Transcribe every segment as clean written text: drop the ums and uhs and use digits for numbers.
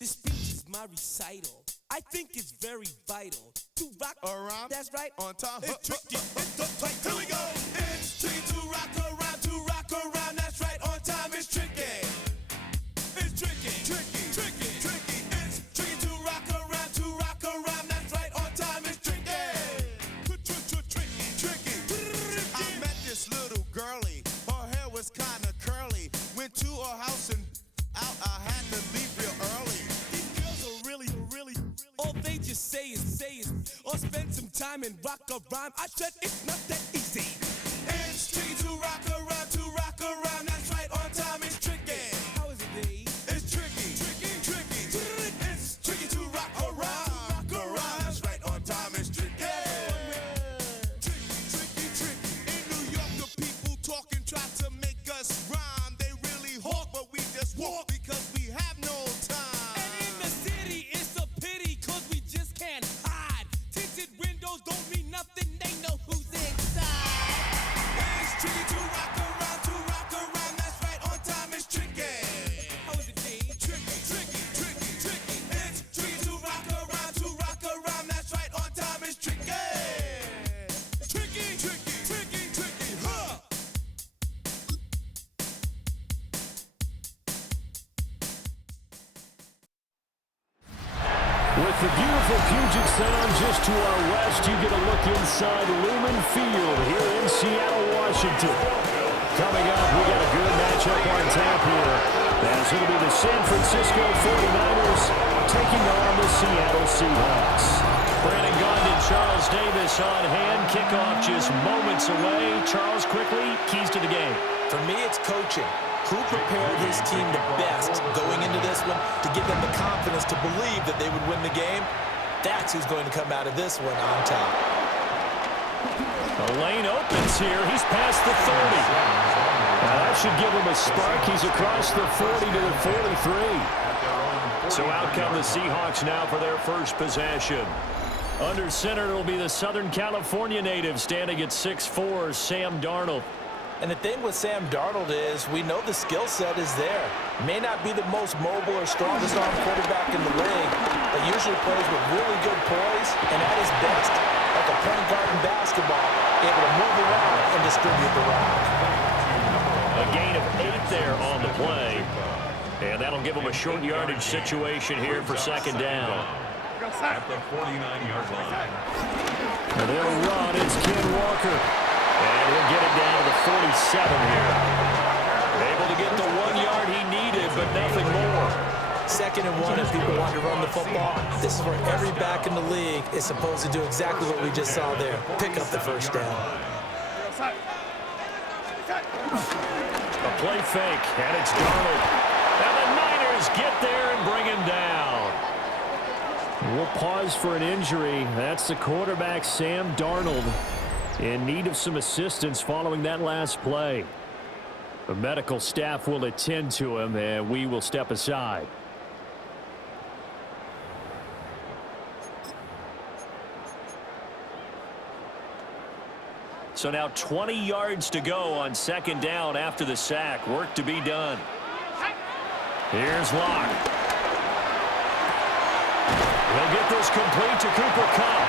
This speech is my recital. I think it's very vital to rock around. That's right. On time. It's tricky. It's uptight. Here we go. It's tricky to rock around. To rock around. That's right. On time. It's tricky. It's tricky. Tricky. Tricky. Tricky. It's tricky to rock around. To rock around. That's right. On time. It's tricky. Tricky. Tricky. I met this little girlie. Her hair was kind of curly. Went to her house and out. I had to leave real early. These girls are really, all they just say is, or spend some time and rock a rhyme. I said it's not that easy. It's tricky to rock around. To rock around. That's right. On time. It's tricky. How is it, Dave? It's tricky. Tricky. Tricky. It's tricky to rock around. Rock around. That's right. On time. It's tricky. Tricky. In New York, the people talking try to make us rhyme. They really hawk, but we just walk because we have no time. And in the city, it's a pity, cause we just can't hide. Tinted windows don't mean nothing, they know who's inside. It's tricky to rock around, that's right, on time it's tricky. How is it, Dave? Tricky. It's tricky to rock around, that's right, on time it's tricky. Tricky, huh? With the beautiful Puget Sound just to our west, you get a look inside Lumen Field here in Seattle, Washington. Coming up, we got a good matchup on tap here. As it'll be the San Francisco 49ers taking on the Seattle Seahawks. Brandon Gond, Charles Davis on hand. Kickoff just moments away. Charles, quickly, keys to the game. For me, it's coaching. Who prepared his team the best going into this one to give them the confidence to believe that they would win the game? That's who's going to come out of this one on top. The lane opens here. He's past the 30. Now that should give him a spark. He's across the 40 to the 43. So out come the Seahawks now for their first possession. Under center, it'll be the Southern California native standing at 6'4", Sam Darnold. And the thing with Sam Darnold is we know the skill set is there. May not be the most mobile or strongest arm quarterback in the league, but usually plays with really good poise and at his best, like a point guard in basketball, able to move around and distribute the rock. A gain of 8 there on the play. And that'll give him a short yardage situation here for second down. At the 49-yard line. And they'll run. It's Ken Walker. And he'll get it down to the 47 here. Able to get the 1 yard he needed, but nothing more. 2nd and 1 if people want to run the football. This is where every back in the league is supposed to do exactly what we just saw there. Pick up the first down. A play fake, and it's Darnold. And the Niners get there and bring him down. We'll pause for an injury. That's the quarterback, Sam Darnold, in need of some assistance following that last play. The medical staff will attend to him, and we will step aside. So now 20 yards to go on second down after the sack. Work to be done. Here's Locke. They'll get this complete to Cooper Kupp.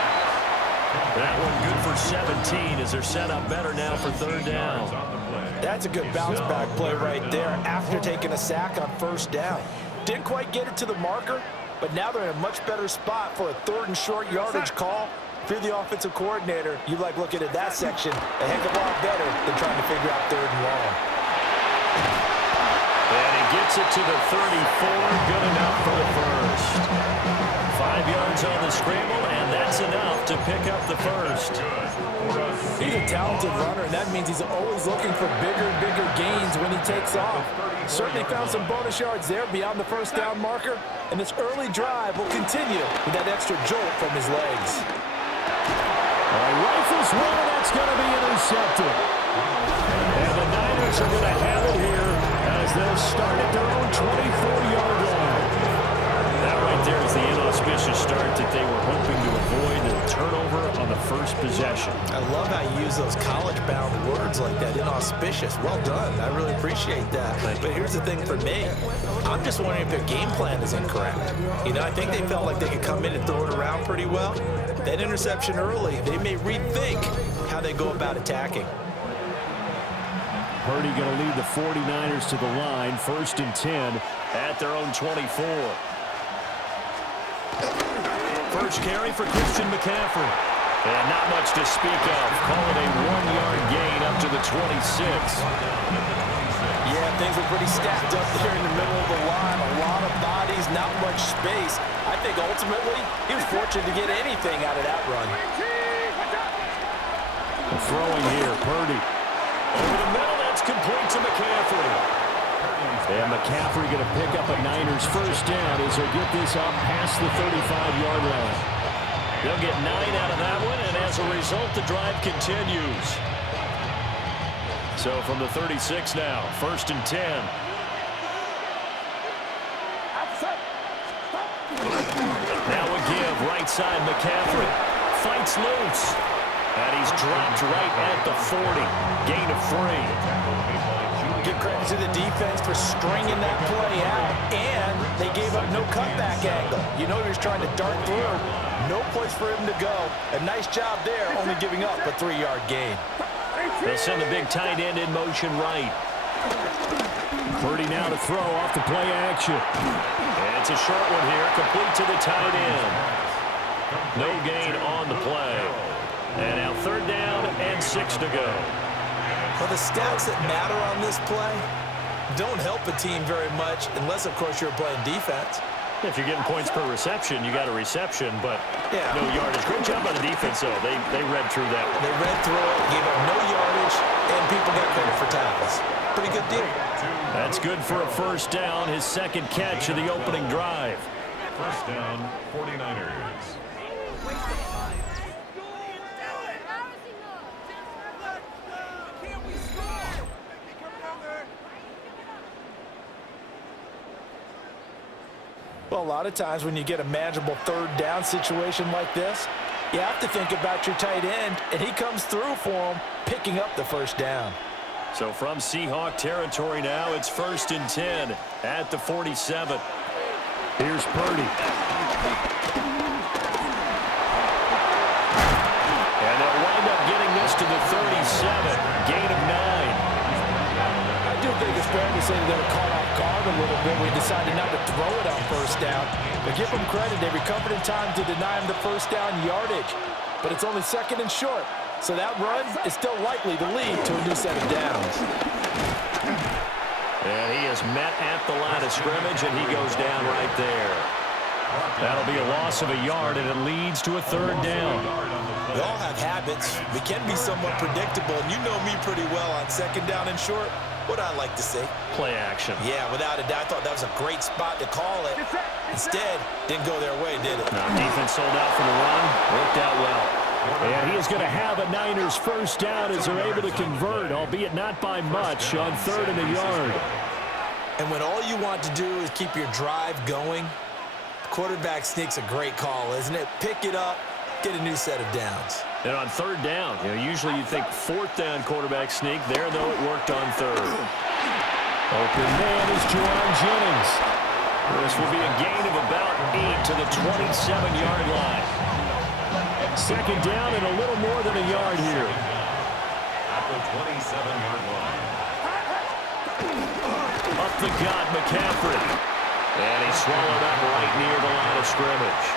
That one good for 17 as they're set up better now for third down. That's a good bounce back play right there after taking a sack on first down. Didn't quite get it to the marker, but now they're in a much better spot for a 3rd and short yardage call. If you're the offensive coordinator, you like looking at that section a heck of a lot better than trying to figure out 3rd and long. And he gets it to the 34, good enough for the first. 5 yards on the scramble, and that's enough to pick up the first. He's a talented runner, and that means he's always looking for bigger and bigger gains when he takes off. Certainly found some bonus yards there beyond the first down marker, and this early drive will continue with that extra jolt from his legs. Rifles one, that's going to be intercepted. And the Niners are going to have it here as they'll start at their own 24-yard line. That right there is the inauspicious start that they were hoping to avoid, the turnover on the first first possession. I love how you use those college-bound words like that, inauspicious. Well done. I really appreciate that. But here's the thing for me. I'm just wondering if their game plan is incorrect. You know, I think they felt like they could come in and throw it around pretty well. That interception early, they may rethink how they go about attacking. Purdy going to lead the 49ers to the line, 1st and 10 at their own 24. First carry for Christian McCaffrey. And not much to speak of. Call it a 1-yard gain up to the 26. Yeah, things were pretty stacked up there in the middle of the line. A lot of bodies, not much space. I think ultimately he was fortunate to get anything out of that run. Throwing here, Purdy. Over the middle, that's complete to McCaffrey. And McCaffrey going to pick up a Niners first down as they get this up past the 35-yard line. They'll get 9 out of that one, and as a result, the drive continues. So from the 36 now, 1st and 10. Now a give, right side McCaffrey. Fights loose. And he's dropped right at the 40. Gain of 3. Give credit to the defense for stringing that play out, and they gave up no cutback angle. You know he was trying to dart through. No place for him to go. A nice job there, only giving up a 3-yard gain. They'll send the big tight end in motion right. Purdy now to throw off the play action. And it's a short one here, complete to the tight end. No gain on the play. And now 3rd down and 6 to go. Well, the stats that matter on this play don't help a team very much unless, of course, you're playing defense. If you're getting points per reception, you got a reception, but no yardage. Great job by the defense, though. They read through that one. They read through it, gave up no yardage, and people got credit for tackles. Pretty good deal. That's good for a 1st down, his 2nd catch of the opening drive. 1st down, 49ers. Well, a lot of times when you get a manageable 3rd down situation like this, you have to think about your tight end, and he comes through for him, picking up the 1st down. So from Seahawk territory now, it's 1st and 10 at the 47. Here's Purdy. And they'll wind up getting this to the 37. Gain of 9. I do think it's fair to say that they were caught off guard a little bit. We decided not to throw it on 1st down. But give them credit. They recovered in time to deny him the 1st down yardage. But it's only 2nd and short. So that run is still likely to lead to a new set of downs. And he is met at the line of scrimmage, and he goes down right there. That'll be a loss of a yard, and it leads to a 3rd down. We all have habits. We can be somewhat predictable, and you know me pretty well on 2nd down and short. What I like to say? Play action. Yeah, without a doubt. I thought that was a great spot to call it. Instead, didn't go their way, did it? No, defense sold out for the run. Worked out well. And he is going to have a Niners 1st down as they're able to convert, albeit not by much, on 3rd and a yard. And when all you want to do is keep your drive going, quarterback sneak's a great call, isn't it? Pick it up, get a new set of downs. And on 3rd down, usually you'd think 4th down quarterback sneak. There, though, it worked on 3rd. Open man is Juwan Jennings. This will be a gain of about 8 to the 27-yard line. 2nd down and a little more than a yard here. At the 27-yard line. Up the gut, McCaffrey. And he swallowed up right near the line of scrimmage.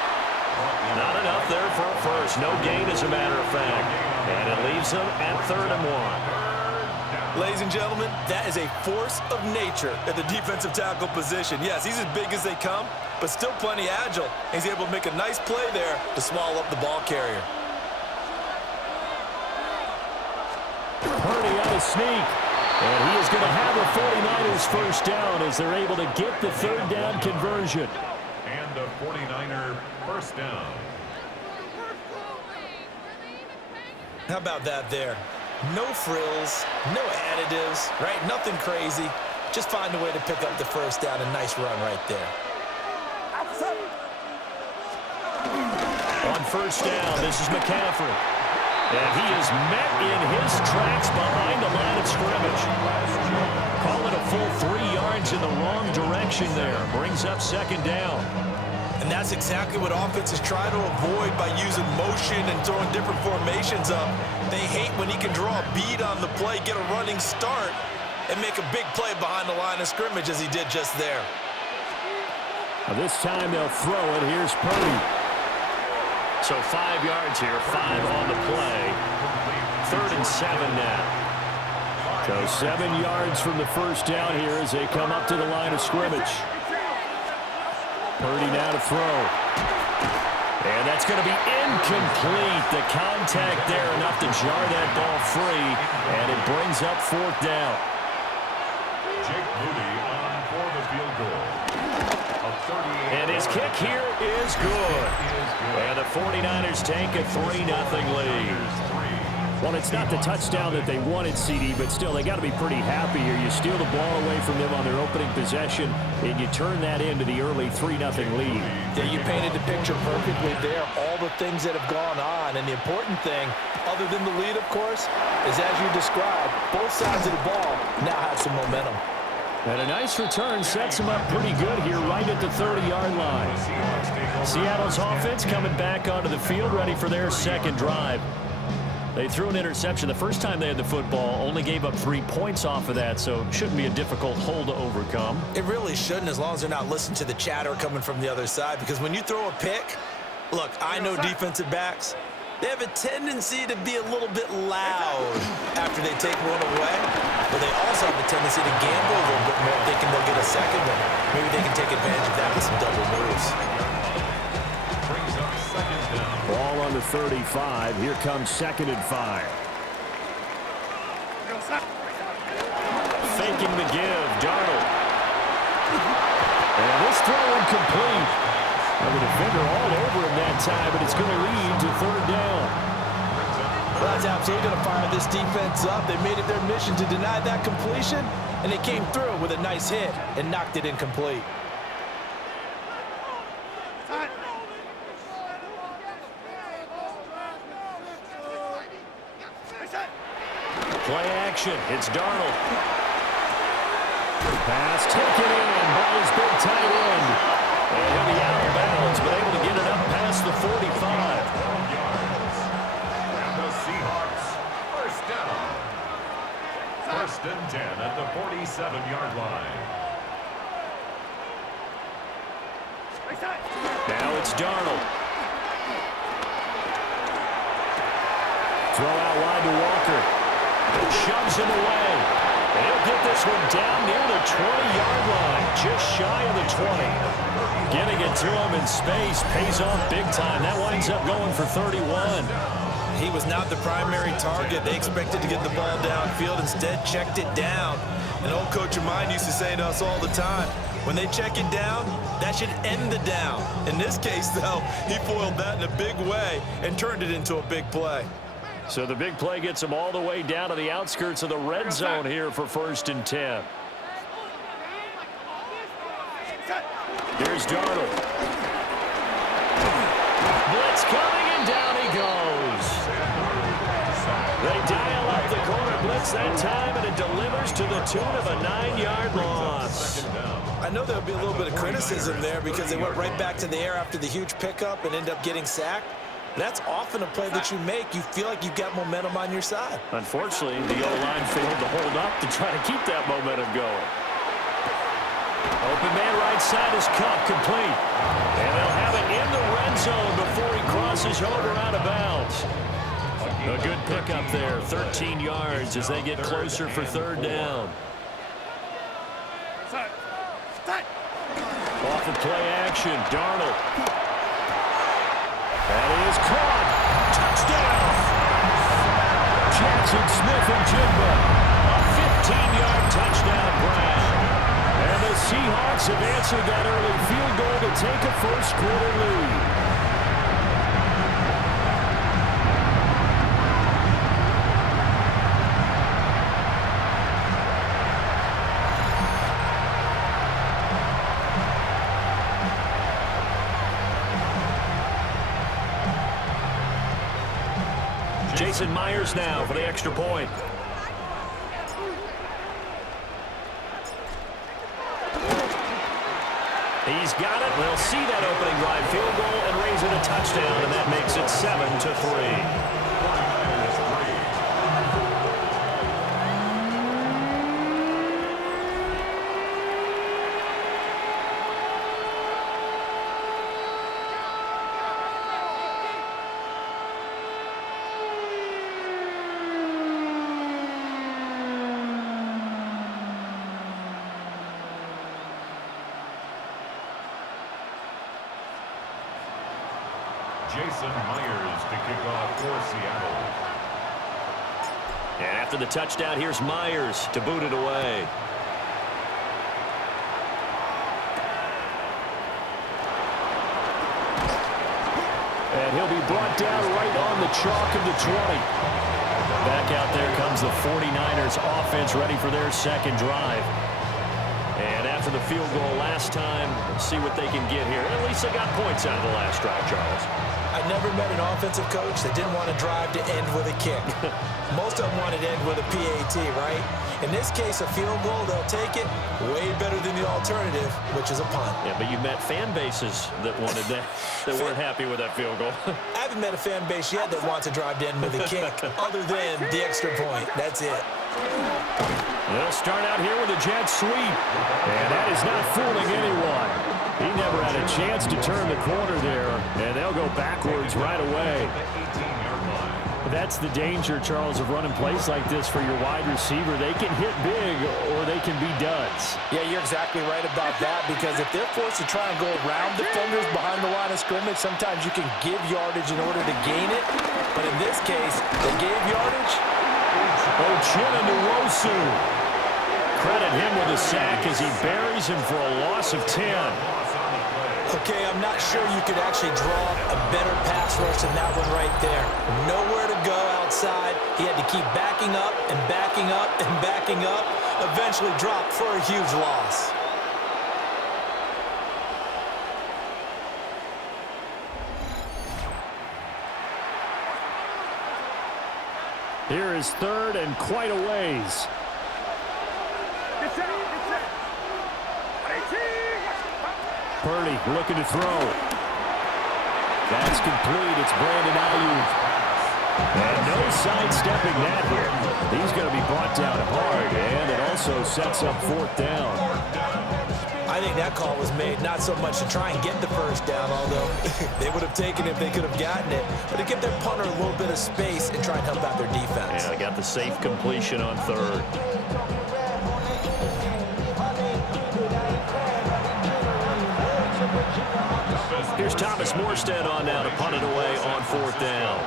Not enough there for a 1st. No gain, as a matter of fact. And it leaves them at 3rd and 1. Ladies and gentlemen, that is a force of nature at the defensive tackle position. Yes, he's as big as they come, but still plenty agile. He's able to make a nice play there to swallow up the ball carrier. Purdy on a sneak. And he is going to have the 49ers 1st down as they're able to get the 3rd down conversion. And a 49er 1st down. How about that there? No frills, no additives, right? Nothing crazy. Just find a way to pick up the 1st down. A nice run right there. On 1st down, this is McCaffrey. And he is met in his tracks behind the line of scrimmage. Call it a full 3 yards in the wrong direction there. Brings up second down. And that's exactly what offenses try to avoid by using motion and throwing different formations up. They hate when he can draw a bead on the play, get a running start, and make a big play behind the line of scrimmage as he did just there. Now this time they'll throw it. Here's Purdy. So 5 yards here, 5 on the play. 3rd and 7 now. So 7 yards from the first down here as they come up to the line of scrimmage. Purdy now to throw. And that's going to be incomplete. The contact there enough to jar that ball free. And it brings up 4th down. Jake Moody on for the field goal. And his kick here is good. And the 49ers take a 3-0 lead. Well, it's not the touchdown that they wanted, CD, but still, they got to be pretty happy here. You steal the ball away from them on their opening possession, and you turn that into the early 3-0 lead. Yeah, you painted the picture perfectly there, all the things that have gone on. And the important thing, other than the lead, of course, is as you described, both sides of the ball now have some momentum. And a nice return sets them up pretty good here right at the 30-yard line. Seattle's offense coming back onto the field, ready for their second drive. They threw an interception the first time they had the football, only gave up 3 points off of that, so it shouldn't be a difficult hole to overcome. It really shouldn't, as long as they're not listening to the chatter coming from the other side, because when you throw a pick, look, I know defensive backs, they have a tendency to be a little bit loud after they take one away, but they also have a tendency to gamble a little bit more thinking they'll get a second one. Maybe they can take advantage of that with some double moves. Brings up second down. Ball on the 35. Here comes 2nd and 5. Faking the give, Darnold. And this throw incomplete. The defender all over him that time, but it's going to lead to 3rd down. Well, that's absolutely going to fire this defense up. They made it their mission to deny that completion, and they came through with a nice hit and knocked it incomplete. Play action. It's Darnold. Pass taken in by his big tight end. And he'll be out of bounds, but able to get it up past the 45. And the Seahawks, first down. 1st and 10 at the 47-yard line. Now it's Darnold. Throw out wide to Walker. Shoves him away. And he'll get this one down near the 20-yard line, just shy of the 20. Getting it to him in space pays off big time. That winds up going for 31. He was not the primary target. They expected to get the ball downfield, instead checked it down. An old coach of mine used to say to us all the time, when they check it down, that should end the down. In this case, though, he foiled that in a big way and turned it into a big play. So the big play gets him all the way down to the outskirts of the red zone here for 1st and 10. Here's Darnold. Blitz coming, and down he goes. They dial up the corner blitz that time, and it delivers to the tune of a 9-yard loss. I know there'll be a little bit of criticism there because they went right back to the air after the huge pickup and ended up getting sacked. That's often a play that you make. You feel like you've got momentum on your side. Unfortunately, the O-line failed to hold up to try to keep that momentum going. Open man right side is Cup, complete. And they'll have it in the red zone before he crosses over out of bounds. A good pickup there, 13 yards as they get closer for 3rd down. Off of play action, Darnold. That is caught. Touchdown. Jackson Smith and Jigba. A 15-yard touchdown grab. And the Seahawks have answered that early field goal to take a first-quarter lead. Jason Myers now for the extra point. He's got it. They'll see that opening drive field goal and raise it a touchdown, and that makes it 7-3. Jason Myers to kick off for Seattle. And after the touchdown, here's Myers to boot it away. And he'll be brought down right on the chalk of the 20. Back out there comes the 49ers offense ready for their second drive. And after the field goal last time, let's see what they can get here. At least they got points out of the last drive, Charles. I never met an offensive coach that didn't want to drive to end with a kick. Most of them wanted to end with a PAT, right? In this case, a field goal, they'll take it. Way better than the alternative, which is a punt. Yeah, but you met fan bases that wanted that, that weren't happy with that field goal. I haven't met a fan base yet that wants to drive to end with a kick, other than the extra point. That's it. They'll start out here with a jet sweep. And that is not fooling anyone. He never had a chance to turn the corner there, and they'll go backwards right away. That's the danger, Charles, of running plays like this for your wide receiver. They can hit big or they can be duds. Yeah, you're exactly right about that, because if they're forced to try and go around defenders behind the line of scrimmage, sometimes you can give yardage in order to gain it. But in this case, they gave yardage. Uchenna-Nwosu. Credit him with a sack as he buries him for a loss of 10. Okay, I'm not sure you could actually draw a better pass rush than that one right there. Nowhere to go outside. He had to keep backing up and backing up and backing up. Eventually dropped for a huge loss. Here is third and quite a ways. Purdy looking to throw. That's complete. It's Brandon Ayuk. And no sidestepping that here. He's going to be brought down hard, and it also sets up fourth down. I think that call was made not so much to try and get the first down, although they would have taken it if they could have gotten it, but to give their punter a little bit of space and try and help out their defense. Yeah, they got the safe completion on third. Here's Thomas Morstead on now to punt it away on fourth down.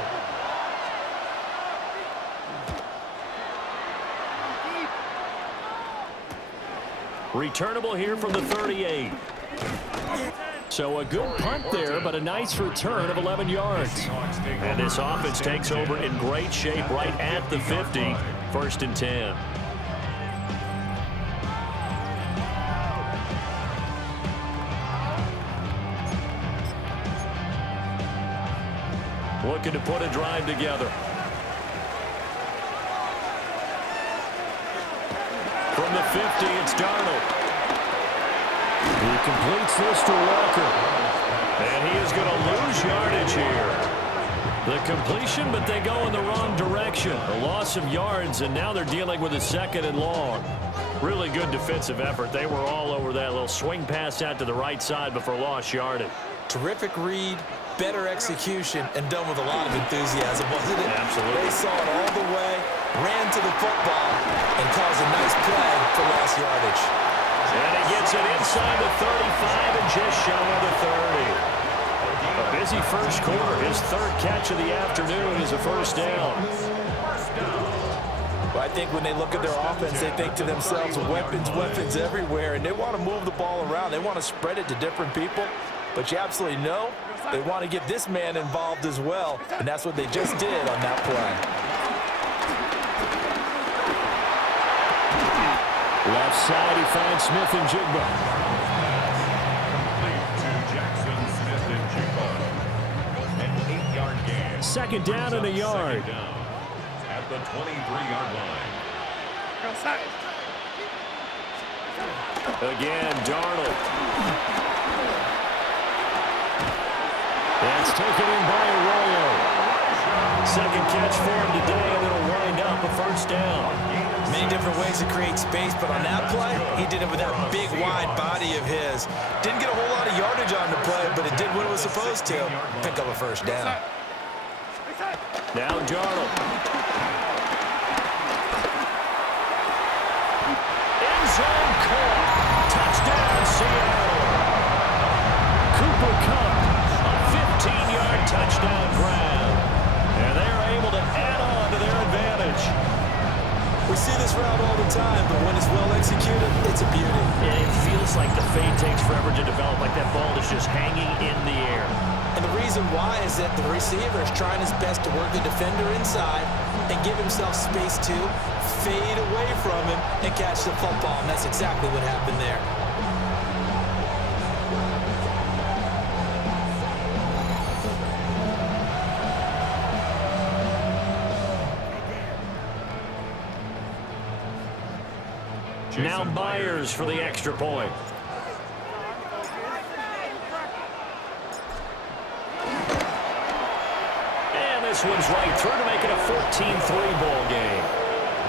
Returnable here from the 38. So a good punt there, but a nice return of 11 yards. And this offense takes over in great shape right at the 50. First and 10. Looking to put a drive together. From the 50, it's Darnold. He completes this to Walker. And he is going to lose yardage here. The completion, but they go in the wrong direction. A loss of yards, and now they're dealing with a second and long. Really good defensive effort. They were all over that little swing pass out to the right side before lost yardage. Terrific read, better execution, and done with a lot of enthusiasm, wasn't it? Absolutely. They saw it all the way, ran to the football, and caused a nice play for lost yardage. And he gets it inside the 35 and just shy of the 30. A busy first quarter. His third catch of the afternoon is a first down. Well, I think when they look at their offense, they think to themselves, weapons, weapons everywhere, and they want to move the ball around. They want to spread it to different people. But you absolutely know they want to get this man involved as well, and that's what they just did on that play. Left side, he finds Smith and Jigba. Complete to Jackson Smith and Jigba. An 8-yard gain. Second down and a yard. Second down at the 23-yard line. Again, Darnold. That's taken in by Arroyo. Second catch for him today, and it'll wind up a first down. Many different ways to create space, but on that play, he did it with that big, wide body of his. Didn't get a whole lot of yardage on the play, but it did what it was supposed to. Pick up a first down. Now Darnold. End zone caught. Touchdown, Seattle. Cooper Kupp, a 15-yard touchdown grab. And they are able to add on to their advantage. We see this route all the time, but when it's well executed, it's a beauty. And it feels like the fade takes forever to develop, like that ball is just hanging in the air. And the reason why is that the receiver is trying his best to work the defender inside and give himself space to fade away from him and catch the football, and that's exactly what happened there. Now Myers for the extra point. And this one's right through to make it a 14-3 ball game.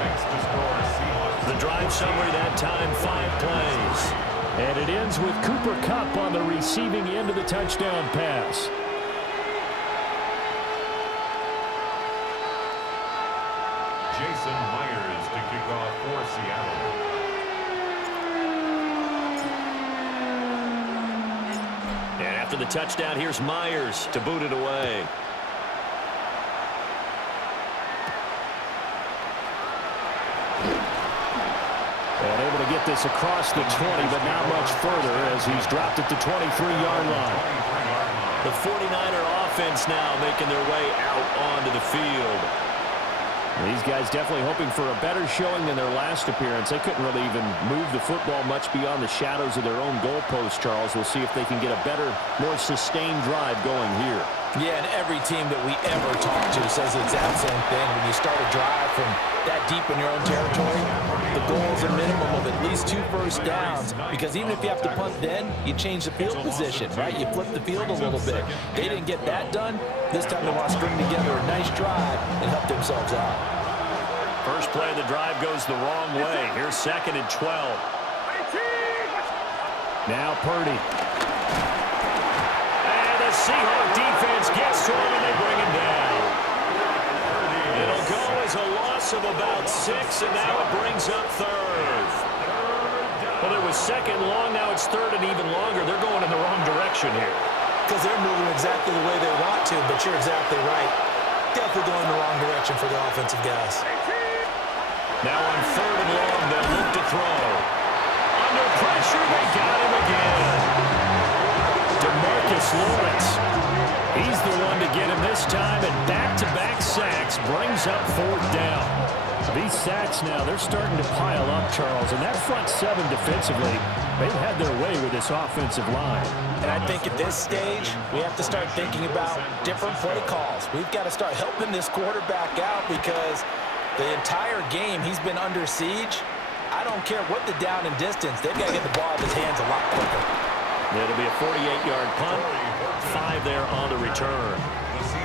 Next to score, Seahawks. The drive summary that time, 5 plays. And it ends with Cooper Kupp on the receiving end of the touchdown pass. Jason Myers to kick off for Seattle. And after the touchdown, here's Myers to boot it away. And able to get this across the 20, but not much further as he's dropped at the 23-yard line. The 49er offense now making their way out onto the field. These guys definitely hoping for a better showing than their last appearance. They couldn't really even move the football much beyond the shadows of their own goalpost, Charles. We'll see if they can get a better, more sustained drive going here. Yeah, and every team that we ever talk to says the exact same thing. When you start a drive from that deep in your own territory, the goal is a minimum of at least 2 first downs, because even if you have to punt then, you change the field position, right? You flip the field a little bit. They didn't get that done. This time they want to string together a nice drive and help themselves out. First play of the drive goes the wrong way. Here's 2nd and 12. Now Purdy. And the Seahawks defense gets to him and they bring him down. It'll go as a loss of about 6, and now it brings up 3rd. Well, it was 2nd long, now it's 3rd and even longer. They're going in the wrong direction here. Because they're moving exactly the way they want to, but you're exactly right. Definitely going in the wrong direction for the offensive guys. Now on 3rd and long, they'll look to throw. Under pressure, they got him again. DeMarcus Lawrence. He's the one to get him this time, and back-to-back sacks brings up 4th down. These sacks now, they're starting to pile up, Charles, and that front 7 defensively, they've had their way with this offensive line. And I think at this stage, we have to start thinking about different play calls. We've got to start helping this quarterback out, because the entire game he's been under siege. I don't care what the down and distance, they've got to get the ball out of his hands a lot quicker. It'll be a 48-yard punt, 5 there on the return.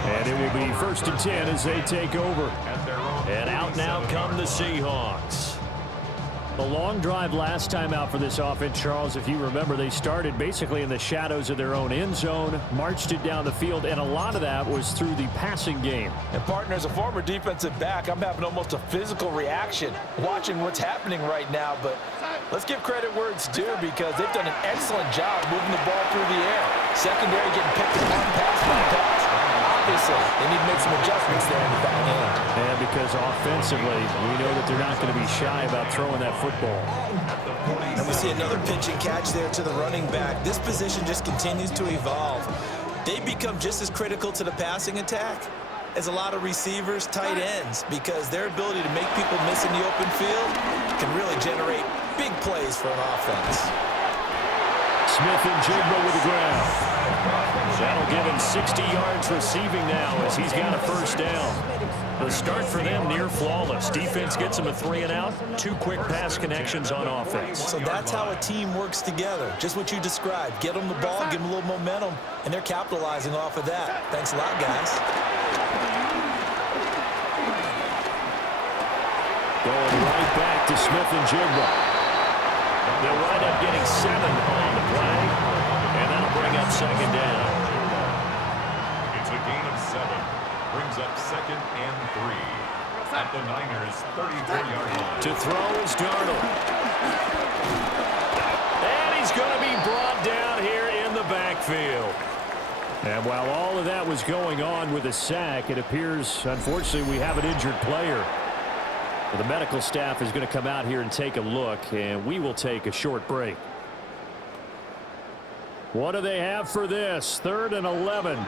And it will be 1st and 10 as they take over. And out now come the Seahawks. The long drive last time out for this offense, Charles, if you remember, they started basically in the shadows of their own end zone, marched it down the field, and a lot of that was through the passing game. And partner, as a former defensive back, I'm having almost a physical reaction watching what's happening right now. But let's give credit where it's due, because they've done an excellent job moving the ball through the air. Secondary getting picked apart pass by pass. Obviously, they need to make some adjustments there in the back end. And because offensively, we know that they're not going to be shy about throwing that football. And we see another pitch and catch there to the running back. This position just continues to evolve. They become just as critical to the passing attack as a lot of receivers, tight ends, because their ability to make people miss in the open field can really generate big plays for an offense. Smith-Njigba with the grab. That'll give him 60 yards receiving now as he's got a first down. The start for them near flawless. Defense gets them a 3-and-out. 2 quick pass connections on offense. So that's how a team works together. Just what you described. Get them the ball, give them a little momentum, and they're capitalizing off of that. Thanks a lot, guys. Going right back to Smith-Njigba. They'll wind up getting 7 on the play, and that'll bring up second down. It's a gain of 7. Brings up 2nd and 3 at the Niners' 34-yard line. To throw is Darnold. And he's going to be brought down here in the backfield. And while all of that was going on with a sack, it appears, unfortunately, we have an injured player. The medical staff is going to come out here and take a look, and we will take a short break. What do they have for this? 3rd and 11.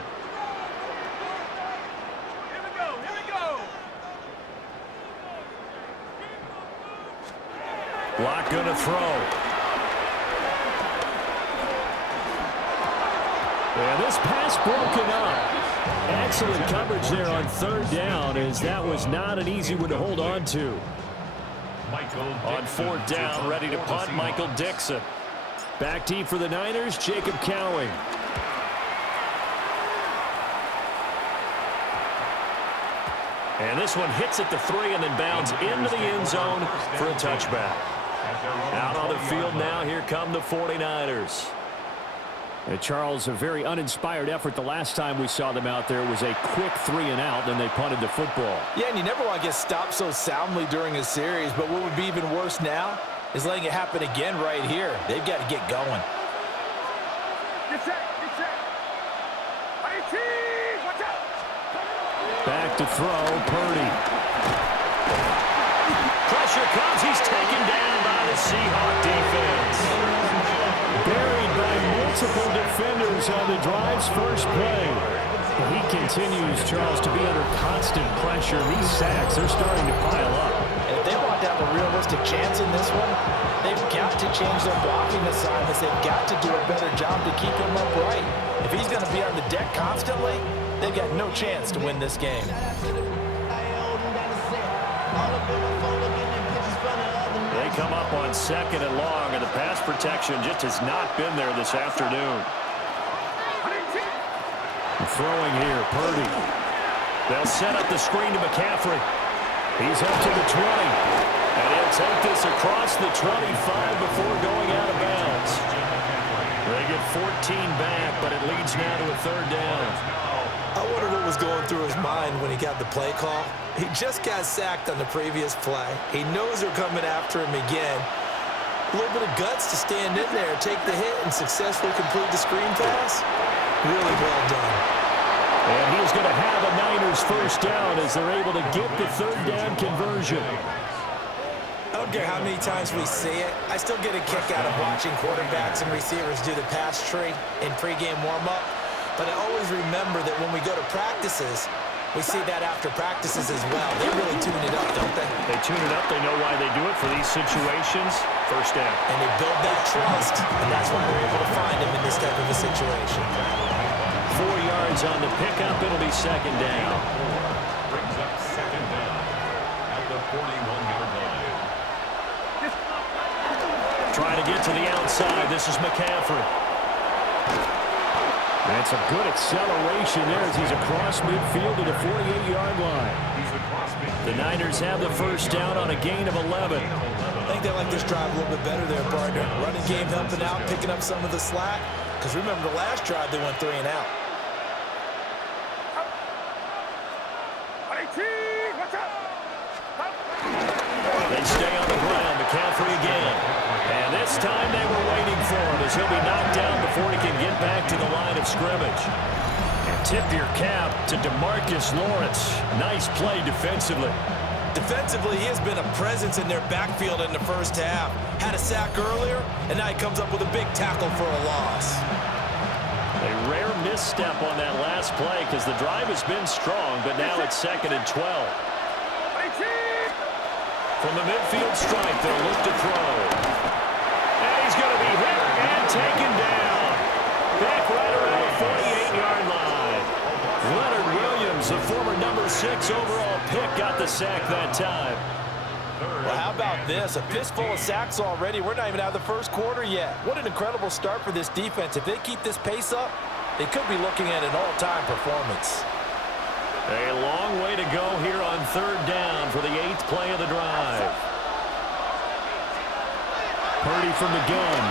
Block going to throw. And this pass broken up. Excellent coverage there on 3rd down, as that was not an easy one to hold on to. On 4th down, ready to punt, Michael Dixon. Back deep for the Niners, Jacob Cowing. And this one hits at the 3 and then bounds into the end zone for a touchback. Out on the field now, here come the 49ers. And Charles, a very uninspired effort the last time we saw them out there. It was a quick 3-and-out, then they punted the football. Yeah, and you never want to get stopped so soundly during a series, but what would be even worse now is letting it happen again right here. They've got to get going. Back to throw, Purdy. Pressure comes, he's taken down by the Seahawk defense. Buried by multiple defenders on the drive's first play. But he continues, Charles, to be under constant pressure. These sacks, they're starting to pile up. And if they want to have a realistic chance in this one, they've got to change their blocking assignments. They've got to do a better job to keep him upright. If he's going to be on the deck constantly, they've got no chance to win this game. They come up on 2nd and long, and the pass protection just has not been there this afternoon. Throwing here, Purdy. They'll set up the screen to McCaffrey. He's up to the 20. And he'll take this across the 25 before going out of bounds. They get 14 back, but it leads now to a 3rd down. I wonder what was going through his mind when he got the play call. He just got sacked on the previous play. He knows they're coming after him again. A little bit of guts to stand in there, take the hit, and successfully complete the screen pass. Really well done. And he's going to have a Niners first down as they're able to get the 3rd down conversion. I don't care how many times we see it. I still get a kick out of watching quarterbacks and receivers do the pass tree in pregame warm-up. But I always remember that when we go to practices, we see that after practices as well. They really tune it up, don't they? They tune it up. They know why they do it for these situations. First down. And they build that trust, and that's why we're able to find him in this type of a situation. 4 yards on the pickup. It'll be 2nd down. Brings up 2nd down at the 41-yard line. Trying to get to the outside. This is McCaffrey. That's a good acceleration there as he's across midfield to the 48-yard line. The Niners have the first down on a gain of 11. I think they like this drive a little bit better there, partner. Running game helping out, picking up some of the slack. Because remember, the last drive they went 3-and-out. They stay on the ground. McCaffrey again. And this time they were waiting for him as he'll be knocked down before he can get back to the line of scrimmage. And tip your cap to DeMarcus Lawrence. Nice play defensively. Defensively, he has been a presence in their backfield in the first half. Had a sack earlier, and now he comes up with a big tackle for a loss. A rare misstep on that last play because the drive has been strong, but now it's 2nd and 12. From the midfield stripe, they'll look to throw. And he's going to be hit and taken down. Back right around the 48-yard line. Leonard Williams, the former number 6 overall pick, got the sack that time. Well, how about this? A fistful of sacks already. We're not even out of the first quarter yet. What an incredible start for this defense. If they keep this pace up, they could be looking at an all-time performance. A long way to go here on 3rd down for the 8th play of the drive. Purdy from the gun.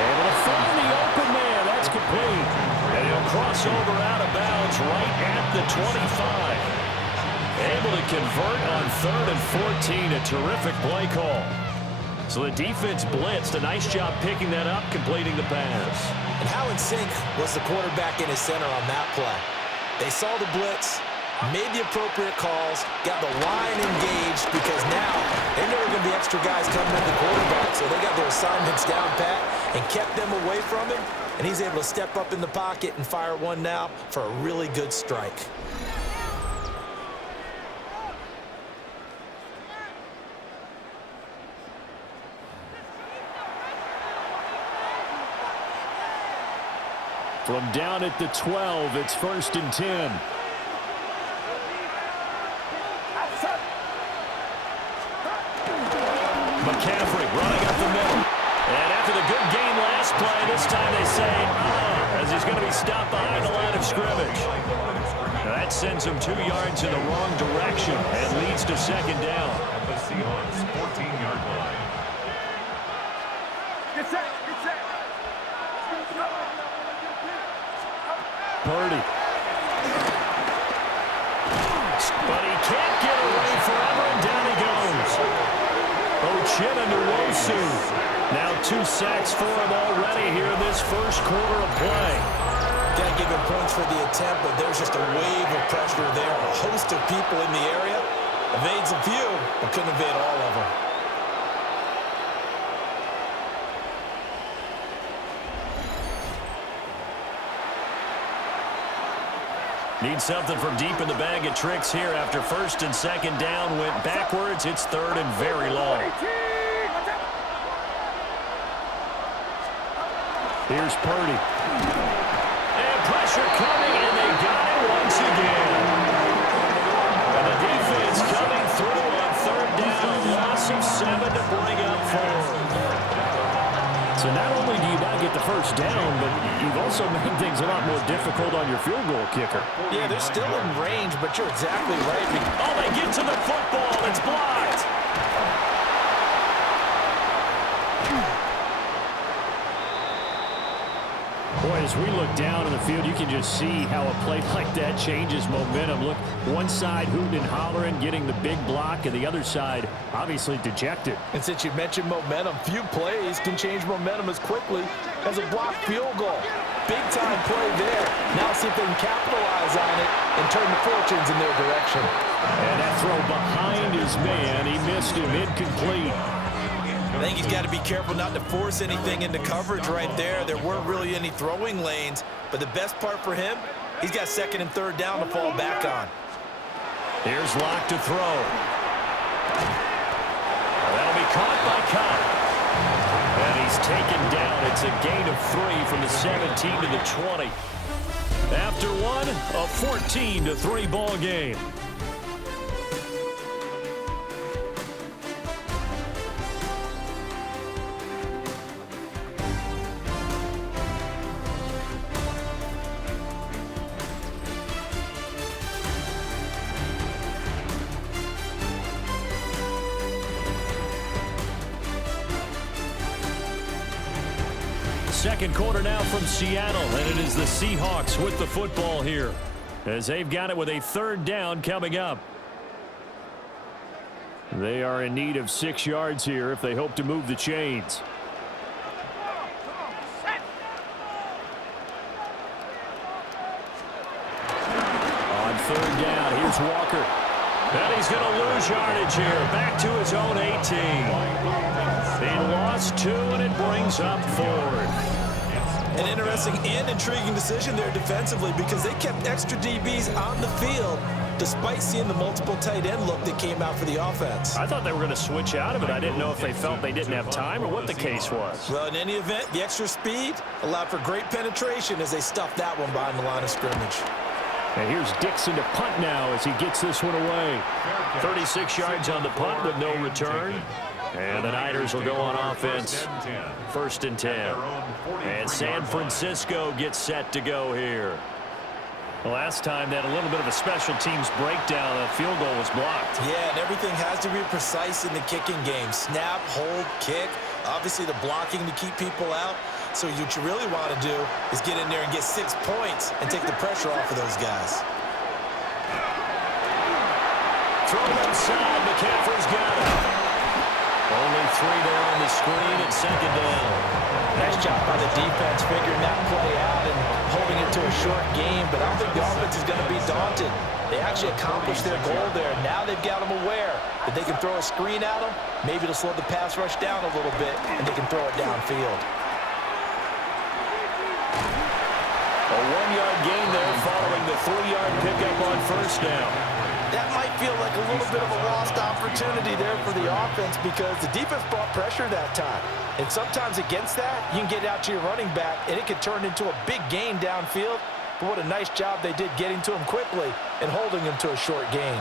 Able to find the open man. That's complete. And he'll cross over out of bounds right at the 25. Able to convert on 3rd and 14. A terrific play call. So the defense blitzed. A nice job picking that up, completing the pass. And how in sync was the quarterback in his center on that play? They saw the blitz, made the appropriate calls, got the line engaged, because now they know there are going to be extra guys coming at the quarterback. So they got their assignments down pat and kept them away from him. And he's able to step up in the pocket and fire one now for a really good strike. From down at the 12, it's 1st and 10. McCaffrey running up the middle. And after the good game last play, this time they say, as he's going to be stopped behind the line of scrimmage. That sends him 2 yards in the wrong direction and leads to 2nd down. At the Seahawks' 14-yard line. Get set, get set. Purdy. But he can't get away forever, and down he goes. Uchenna-Nwosu. Now 2 sacks for him already here in this first quarter of play. Got to give him points for the attempt, but there's just a wave of pressure there. A host of people in the area. Evades a few, but couldn't evade all of them. Need something from deep in the bag of tricks here after 1st and 2nd down. Went backwards. It's 3rd and very long. Here's Purdy. And pressure coming, and they got it once again. And the defense coming through on 3rd down. Loss of 7 to bring up 4. So not only do you not get the first down, but you've also made things a lot more difficult on your field goal kicker. Yeah, they're still in range, but you're exactly right. Oh, they get to the football. It's blocked. Boy, as we look down on the field, you can just see how a play like that changes momentum. Look, one side hooting and hollering, getting the big block, and the other side obviously dejected. And since you mentioned momentum, few plays can change momentum as quickly as a blocked field goal. Big-time play there. Now see if they can capitalize on it and turn the fortunes in their direction. And that throw behind his man, he missed him, incomplete. I think he's got to be careful not to force anything into coverage right there. There weren't really any throwing lanes, but the best part for him, he's got 2nd and 3rd down to fall back on. Here's Locke to throw. That'll be caught by Cobb. And he's taken down. It's a gain of 3 from the 17 to the 20. After one, a 14-3 ball game. Second quarter now from Seattle, and it is the Seahawks with the football here as they've got it with a 3rd down coming up. They are in need of 6 yards here if they hope to move the chains. On 3rd down, here's Walker. And he's going to lose yardage here. Back to his own 18. He lost 2, and it brings up 4th. An interesting and intriguing decision there defensively, because they kept extra DBs on the field despite seeing the multiple tight end look that came out for the offense. I thought they were going to switch out of it. I didn't know if they felt they didn't have time or what the case was. Well, in any event, the extra speed allowed for great penetration as they stuffed that one behind the line of scrimmage. And here's Dixon to punt now as he gets this one away. 36 yards on the punt with no return. And the Niners will go on offense. 1st and 10. And San Francisco gets set to go here. The last time they had a little bit of a special teams breakdown, a field goal was blocked. Yeah, and everything has to be precise in the kicking game. Snap, hold, kick. Obviously the blocking to keep people out. So what you really want to do is get in there and get 6 points and take the pressure off of those guys. Throw inside. McCaffrey's got it. Only 3 there on the screen at 2nd down. Nice job by the defense figuring that play out and holding it to a short game, but I don't think the offense is going to be daunted. They actually accomplished their goal there. Now they've got them aware that they can throw a screen at them, maybe to slow the pass rush down a little bit, and they can throw it downfield. A 1-yard gain there following the 3-yard pickup on 1st down. That might feel like a little bit of a lost opportunity there for the offense because the defense brought pressure that time. And sometimes against that, you can get out to your running back, and it can turn into a big gain downfield. But what a nice job they did getting to him quickly and holding him to a short gain.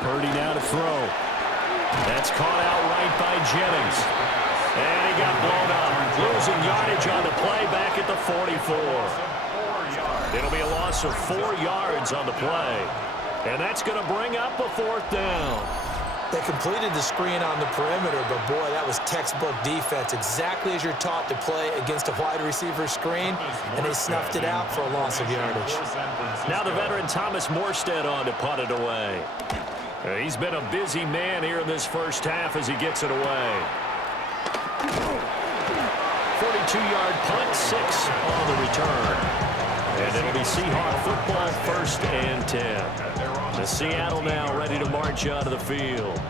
Purdy now to throw. That's caught out right by Jennings. And he got blown up. Losing yardage on the play back at the 44. It'll be a loss of 4 yards on the play. And that's going to bring up a 4th down. They completed the screen on the perimeter, but boy, that was textbook defense. Exactly as you're taught to play against a wide receiver screen, and they snuffed it out for a loss of yardage. Now the veteran Thomas Morstead on to punt it away. He's been a busy man here in this first half as he gets it away. 42-yard punt, 6 on the return. And it'll be Seahawk football 1st and 10. The Seattle now ready to march out of the field.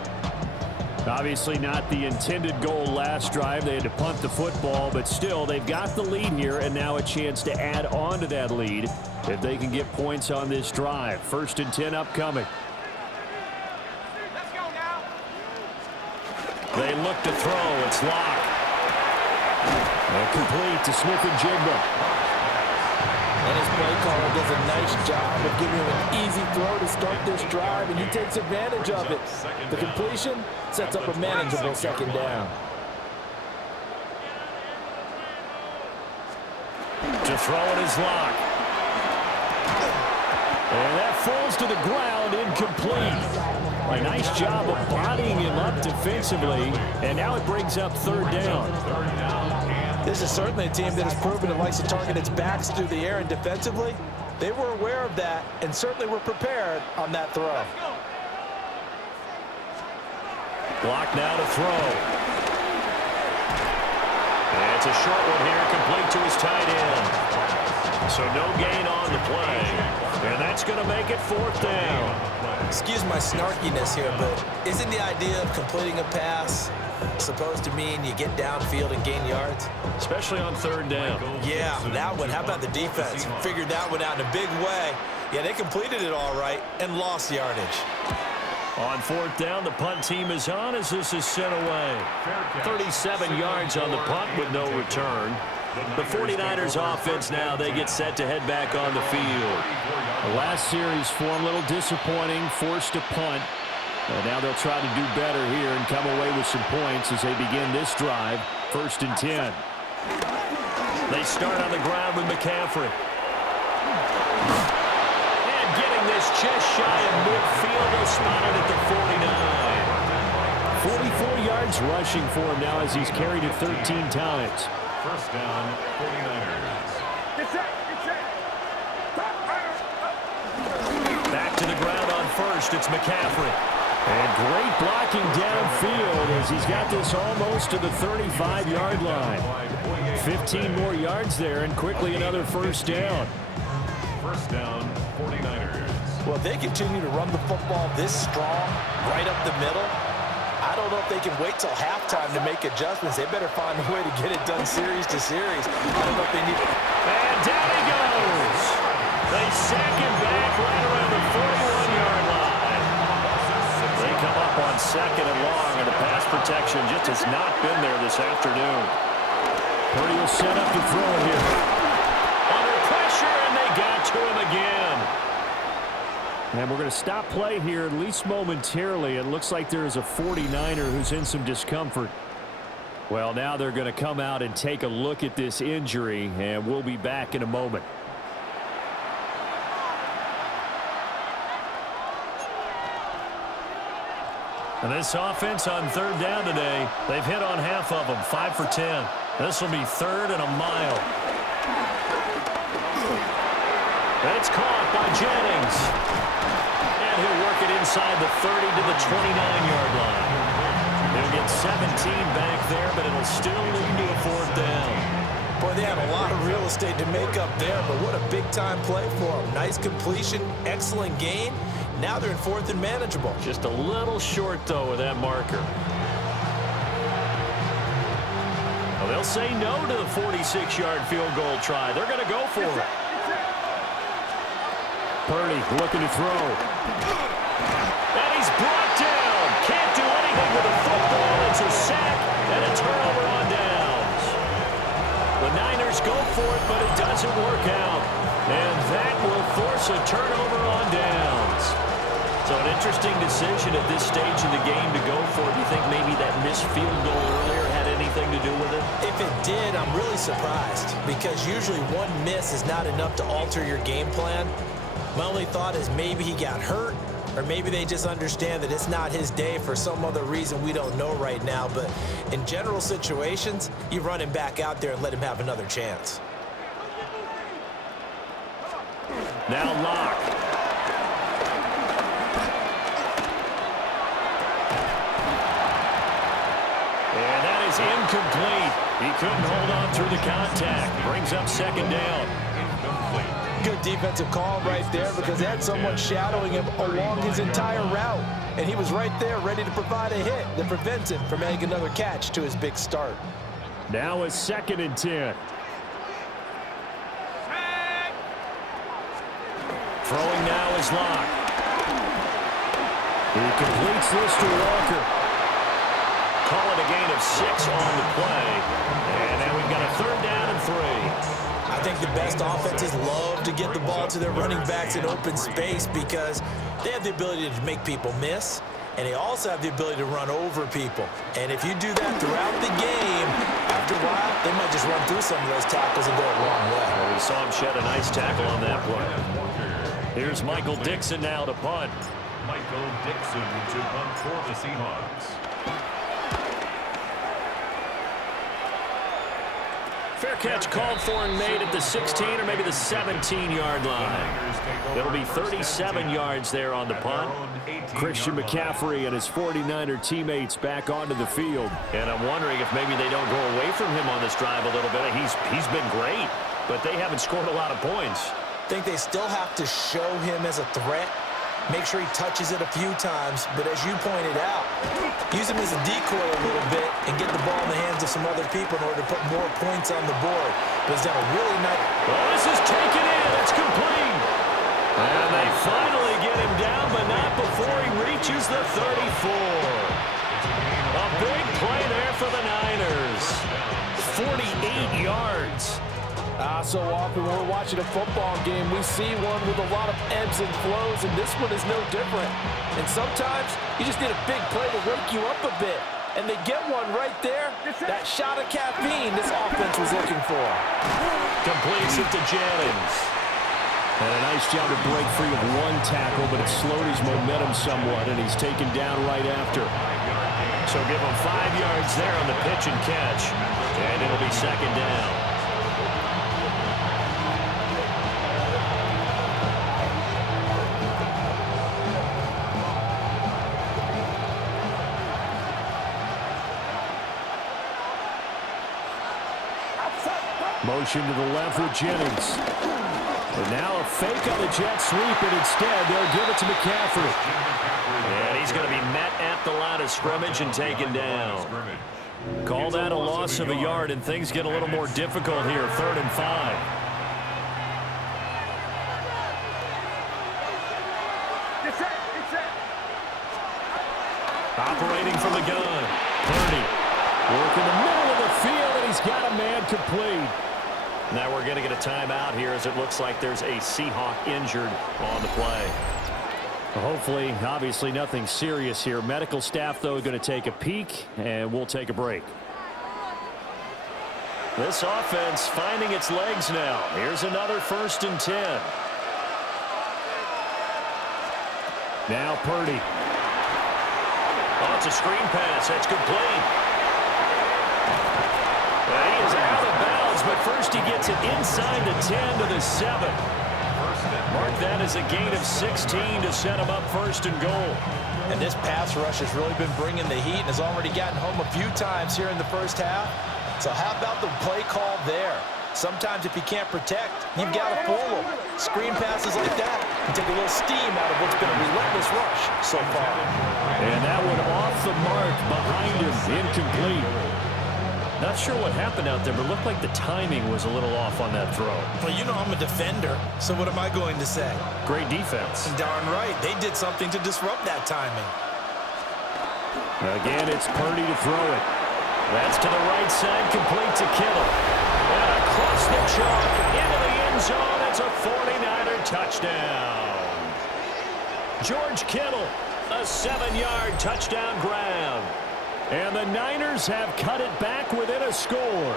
Obviously not the intended goal last drive. They had to punt the football, but still they've got the lead here and now a chance to add on to that lead if they can get points on this drive. 1st and 10 upcoming. They look to throw. It's Locke. And complete to Smith and Jigba. And his play caller does a nice job of giving him an easy throw to start this drive, and he takes advantage of it. The completion sets up a manageable 2nd down. To throw it is Locke. And that falls to the ground, incomplete. A nice job of bodying him up defensively, and now it brings up 3rd down. This is certainly a team that has proven it likes to target its backs through the air, and defensively, they were aware of that and certainly were prepared on that throw. Block now to throw. And it's a short one here, complete to his tight end. So no gain on the play. And that's going to make it 4th down. Excuse my snarkiness here, but isn't the idea of completing a pass supposed to mean you get downfield and gain yards? Especially on 3rd down. Yeah, that one. How about the defense? Figured that one out in a big way. Yeah, they completed it all right and lost yardage. On 4th down, the punt team is on as this is sent away. 37 yards on the punt with no return. The 49ers offense now, they get set to head back on the field. The last series for them, a little disappointing, forced to punt. Now they'll try to do better here and come away with some points as they begin this drive. 1st and 10. They start on the ground with McCaffrey. And getting this just shy of midfield, they'll spot it at the 49. 44 yards rushing for him now as he's carried it 13 times. 1st down, 49ers. Back to the ground on 1st, it's McCaffrey. And great blocking downfield as he's got this almost to the 35-yard line. 15 more yards there and quickly another 1st down. 1st down, 49ers. Well, if they continue to run the football this strong, right up the middle, I don't know if they can wait till halftime to make adjustments. They better find a way to get it done series to series. I don't know if they need... And down he goes. They sack him back set up to throw it here. Under pressure, and they got to him again. And we're going to stop play here, at least momentarily. It looks like there is a 49er who's in some discomfort. Well, now they're going to come out and take a look at this injury, and we'll be back in a moment. And this offense on third down today, they've hit on half of them, 5 for 10. This will be third and a mile. It's caught by Jennings. And he'll work it inside the 30 to the 29-yard line. They'll get 17 back there, but it'll still lead to a fourth down. Boy, they had a lot of real estate to make up there, but what a big-time play for them. Nice completion, excellent gain. Now they're in fourth and manageable. Just a little short, though, with that marker. Well, they'll say no to the 46-yard field goal try. They're going to go for it. Purdy looking to throw. And he's brought down. Can't do anything with the football. It's a sack and a turnover on downs. The Niners go for it, but it doesn't work out. And that will force a turnover on downs. So an interesting decision at this stage of the game to go for it. Do you think maybe that missed field goal earlier had anything to do with it? If it did, I'm really surprised, because usually one miss is not enough to alter your game plan. My only thought is maybe he got hurt, or maybe they just understand that it's not his day for some other reason we don't know right now. But in general situations, you run him back out there and let him have another chance. Now Locke. And that is incomplete. He couldn't hold on through the contact. Brings up second down. Good defensive call right there, because they had someone shadowing him along his entire route. And he was right there ready to provide a hit that prevents him from making another catch to his big start. Now it's 2nd and 10. Throwing now is Locke. He completes this to Walker. Call it a gain of 6 on the play. And now we've got a 3rd down and 3. I think the best offenses love to get the ball to their running backs in open space, because they have the ability to make people miss, and they also have the ability to run over people. And if you do that throughout the game, after a while, they might just run through some of those tackles and go a long way. Well, we saw him shed a nice tackle on that play. Here's Michael Dixon now to punt. Michael Dixon to punt for the Seahawks. Fair catch called for and made at the 16 or maybe the 17-yard line. It'll be 37 yards there on the punt. Christian McCaffrey and his 49er teammates back onto the field. And I'm wondering if maybe they don't go away from him on this drive a little bit. He's been great, but they haven't scored a lot of points. I think they still have to show him as a threat. Make sure he touches it a few times, but as you pointed out, use him as a decoy a little bit and get the ball in the hands of some other people in order to put more points on the board. But he's done a really nice... Well, this is taken in. It's complete. And they finally get him down, but not before he reaches the 34. A big play there for the Niners. 48 yards. So often when we're watching a football game, we see one with a lot of ebbs and flows, and this one is no different. And sometimes you just need a big play to wake you up a bit. And they get one right there. That shot of caffeine this offense was looking for. Completes it to Jennings. And a nice job to break free of one tackle, but it slowed his momentum somewhat, and he's taken down right after. So give him 5 yards there on the pitch and catch, and it'll be second down. Motion to the left with Jennings. And now a fake on the jet sweep, and instead they'll give it to McCaffrey. And he's going to be met at the line of scrimmage and taken down. Call that a loss of a yard, and things get a little more difficult here, 3rd and 5. Operating from the gun. Purdy. Work in the middle of the field, and And he's got a man complete. Now we're going to get a timeout here as it looks like there's a Seahawk injured on the play. Hopefully, obviously nothing serious here. Medical staff, though, going to take a peek, and we'll take a break. This offense finding its legs now. Here's another 1st and 10. Now Purdy. Oh, it's a screen pass. That's complete. He is out of bounds, but first he gets it inside the 10 to the 7. Mark that as a gain of 16 to set him up 1st and goal. And this pass rush has really been bringing the heat and has already gotten home a few times here in the first half. So how about the play call there? Sometimes if you can't protect, you've got to fool them. Screen passes like that can take a little steam out of what's been a relentless rush so far. And that one off the mark behind him, incomplete. Not sure what happened out there, but it looked like the timing was a little off on that throw. Well, you know I'm a defender, so what am I going to say? Great defense. Darn right. They did something to disrupt that timing. Again, it's Purdy to throw it. That's to the right side, complete to Kittle. And across the chalk, into the end zone. It's a 49er touchdown. George Kittle, a 7-yard touchdown grab. And the Niners have cut it back within a score.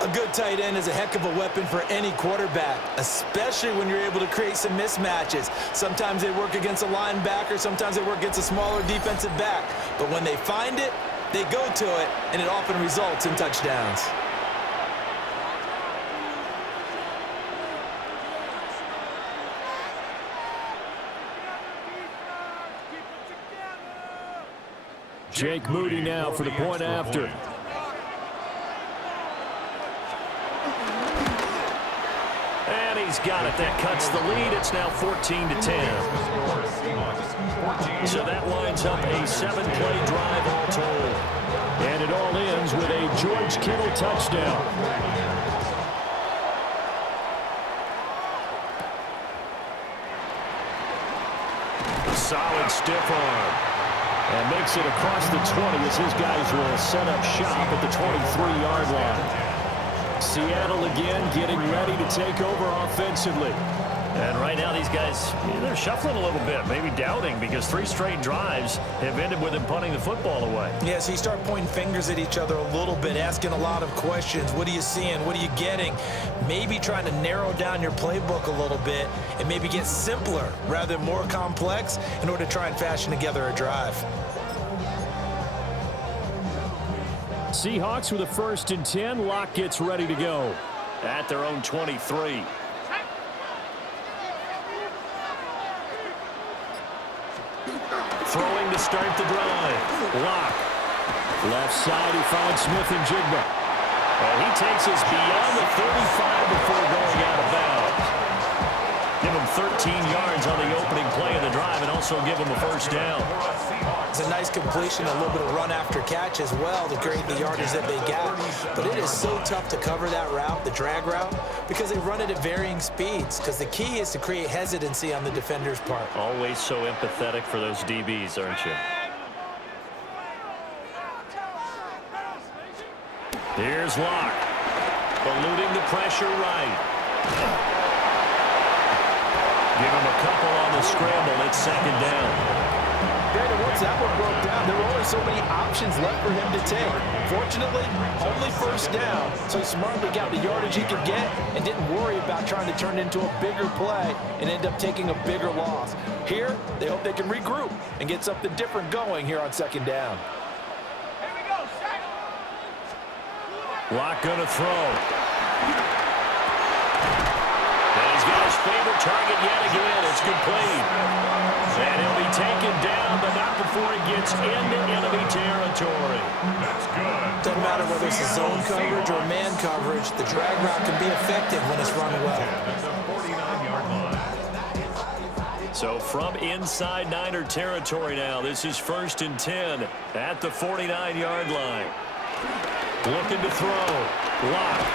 A good tight end is a heck of a weapon for any quarterback, especially when you're able to create some mismatches. Sometimes they work against a linebacker, sometimes they work against a smaller defensive back. But when they find it, they go to it, and it often results in touchdowns. Jake Moody now for the point after. And he's got it. That cuts the lead. It's now 14 to 10. So that lines up a 7-play drive all told. And it all ends with a George Kittle touchdown. Solid stiff arm. And makes it across the 20 as his guys will set up shop at the 23-yard line. Seattle again getting ready to take over offensively. And right now these guys, they're shuffling a little bit, maybe doubting, because 3 straight drives have ended with them punting the football away. Yeah, so you start pointing fingers at each other a little bit, asking a lot of questions. What are you seeing? What are you getting? Maybe trying to narrow down your playbook a little bit and maybe get simpler rather than more complex in order to try and fashion together a drive. Seahawks with a 1st and 10. Locke gets ready to go. At their own 23. Throwing to start the drive. Locke. Left side, he finds Smith and Jigba. And he takes us beyond the 35 before going out of bounds. Give him 13 yards on the opening play of the drive and also give him a 1st down. It's a nice completion, a little bit of run after catch as well to create the yardage that they got. But it is so tough to cover that route, the drag route, because they run it at varying speeds. Because the key is to create hesitancy on the defender's part. Always so empathetic for those DBs, aren't you? Here's Locke. Eluding the pressure right. Give him a couple on the scramble. It's 2nd down. Brandon, once that one broke down, there were only so many options left for him to take. Fortunately, only 1st down, so he smartly got the yardage he could get and didn't worry about trying to turn it into a bigger play and end up taking a bigger loss. Here, they hope they can regroup and get something different going here on 2nd down. Locke gonna throw. And he's got his favorite target yet again. It's complete. And he'll be taken down, but not before he gets into enemy territory. That's good. Doesn't matter whether it's a zone coverage or man coverage, the drag route can be effective when it's run well. At the 49-yard line. So from inside Niner territory now, this is 1st and 10 at the 49-yard line. Looking to throw. Locke.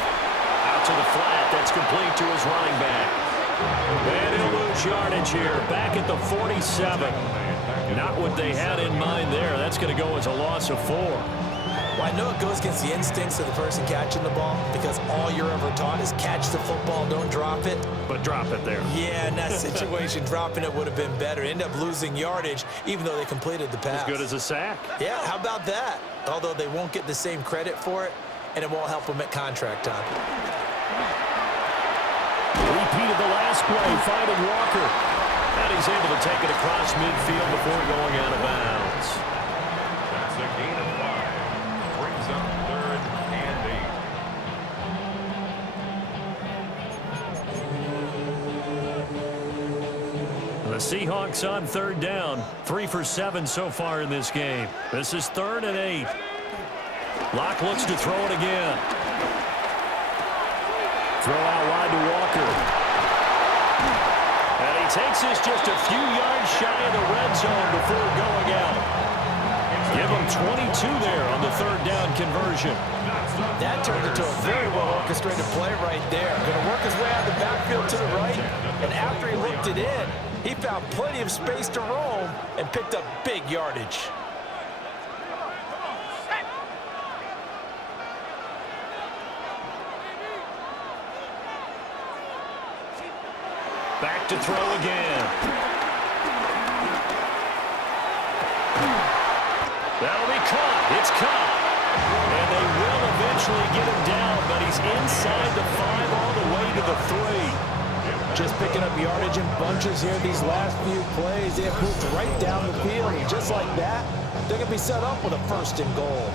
Out to the flat. That's complete to his running back. And he'll lose yardage here. Back at the 47. Not what they had in mind there. That's going to go as a loss of 4. Well, I know it goes against the instincts of the person catching the ball because all you're ever taught is catch the football, don't drop it. But drop it there. Yeah, in that situation, dropping it would have been better. End up losing yardage, even though they completed the pass. As good as a sack. Yeah, how about that? Although they won't get the same credit for it, and it won't help them at contract time. Repeat of the last play, finding Walker. And he's able to take it across midfield before going out of bounds. That's a gain of 5. Brings up 3rd and 8. The Seahawks on 3rd down. 3 for 7 so far in this game. This is 3rd and 8. Locke looks to throw it again. Throw out wide to Walker. And he takes this just a few yards shy of the red zone before going out. Give him 22 there on the 3rd down conversion. That turned into a very well-orchestrated play right there. Going to work his way out of the backfield to the right, and after he looked it in, he found plenty of space to roam and picked up big yardage. Back to throw again. That'll be caught. It's caught. And they will eventually get him down, but he's inside the 5 all the way to the 3. Just picking up yardage in bunches here these last few plays. They have moved right down the field, and just like that, they're going to be set up with a 1st and goal.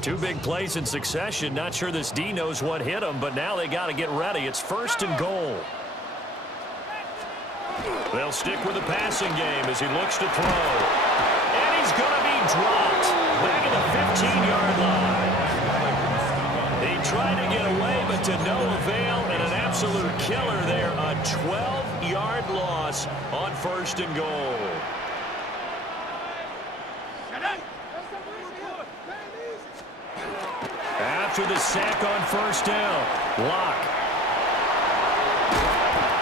Two big plays in succession. Not sure this D knows what hit him, but now they got to get ready. It's 1st and goal. They'll stick with the passing game as he looks to throw. And he's going to be dropped back at the 15-yard line. He tried to get away, but to no avail, and an absolute killer there. A 12-yard loss on 1st and goal. After the sack on 1st down, Locke.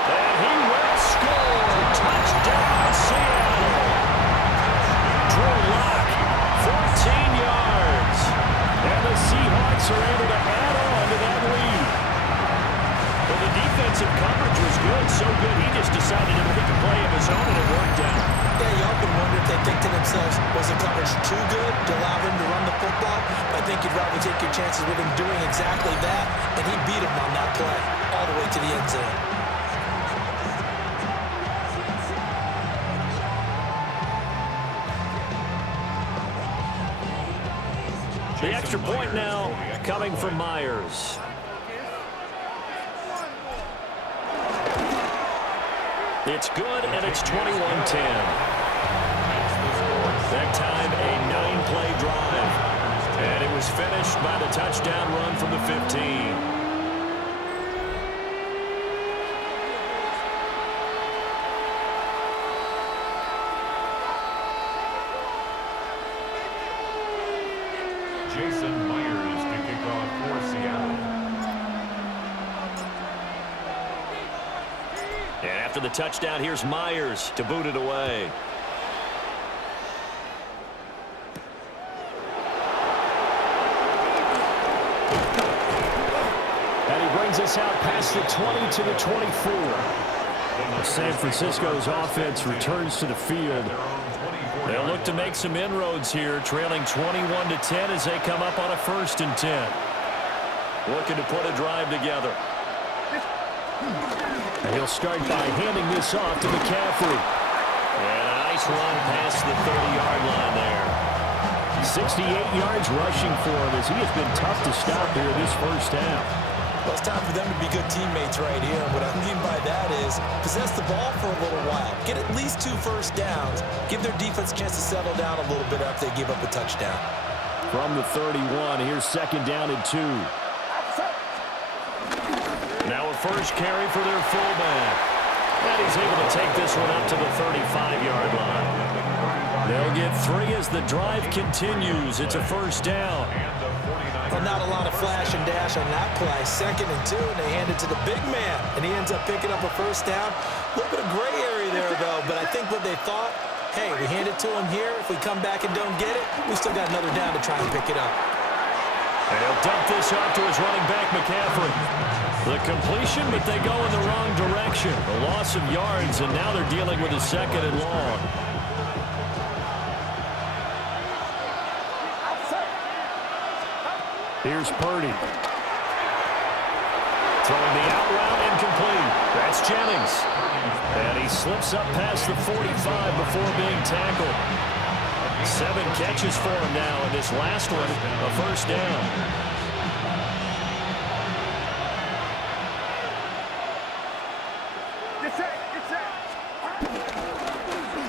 And he will score. Touchdown, Seattle. Drew Locke, 14 yards. And the Seahawks are able to add on to that lead. Well, the defensive coverage was good, so good he just decided to make a play of his own, and it worked out. Yeah, you often wonder if they think to themselves, was the coverage too good to allow him to run the football? I think you'd rather take your chances with him doing exactly that, and he beat him on that play all the way to the end zone. The extra point now coming from Myers. It's good, and it's 21-10. That time, a 9-play drive. And it was finished by the touchdown run from the 15. Jason Myers to kick off for Seattle. And after the touchdown, here's Myers to boot it away. And he brings us out past the 20 to the 24. San Francisco's offense returns to the field. They'll look to make some inroads here, trailing 21-10 as they come up on a 1st and 10. Looking to put a drive together. And he'll start by handing this off to McCaffrey. And a nice run past the 30-yard line there. 68 yards rushing for him as he has been tough to stop here this 1st half. Well, it's time for them to be good teammates right here. And what I mean by that is possess the ball for a little while. Get at least 2 first downs. Give their defense a chance to settle down a little bit after they give up a touchdown. From the 31, here's 2nd down and 2. Now a first carry for their fullback. And he's able to take this one up to the 35-yard line. They'll get 3 as the drive continues. It's a 1st down. Well, not a lot of flash and dash on that play. 2nd and 2, and they hand it to the big man, and he ends up picking up a first down. A little bit of gray area there, though, but I think what they thought, hey, we hand it to him here. If we come back and don't get it, we still got another down to try and pick it up. And he'll dump this off to his running back, McCaffrey. The completion, but they go in the wrong direction. A loss of yards, and now they're dealing with a 2nd and long. Here's Purdy. Throwing the out route, incomplete. That's Jennings. And he slips up past the 45 before being tackled. 7 catches for him now, and this last one, a first down.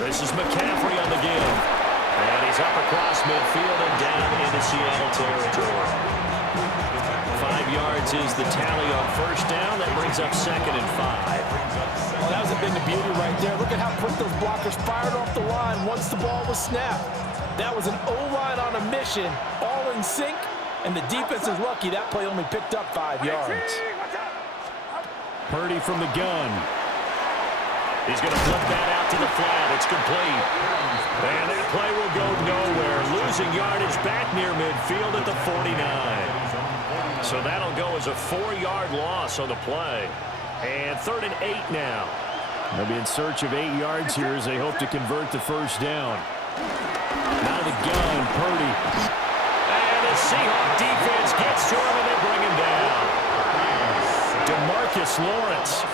This is McCaffrey on the give. And he's up across midfield and down into Seattle territory. 5 yards is the tally on first down. That brings up 2nd and 5. Well, that was a thing of beauty right there. Look at how quick those blockers fired off the line once the ball was snapped. That was an O-line on a mission, all in sync, and the defense is lucky that play only picked up 5 yards. Purdy from the gun. He's going to flip that out to the flat. It's complete. And that play will go nowhere. Losing yardage back near midfield at the 49. So that'll go as a 4-yard loss on the play. And 3rd and 8 now. They'll be in search of 8 yards here as they hope to convert the first down. Out of the gun, Purdy. And the Seahawk defense gets to him and they bring him down. DeMarcus Lawrence.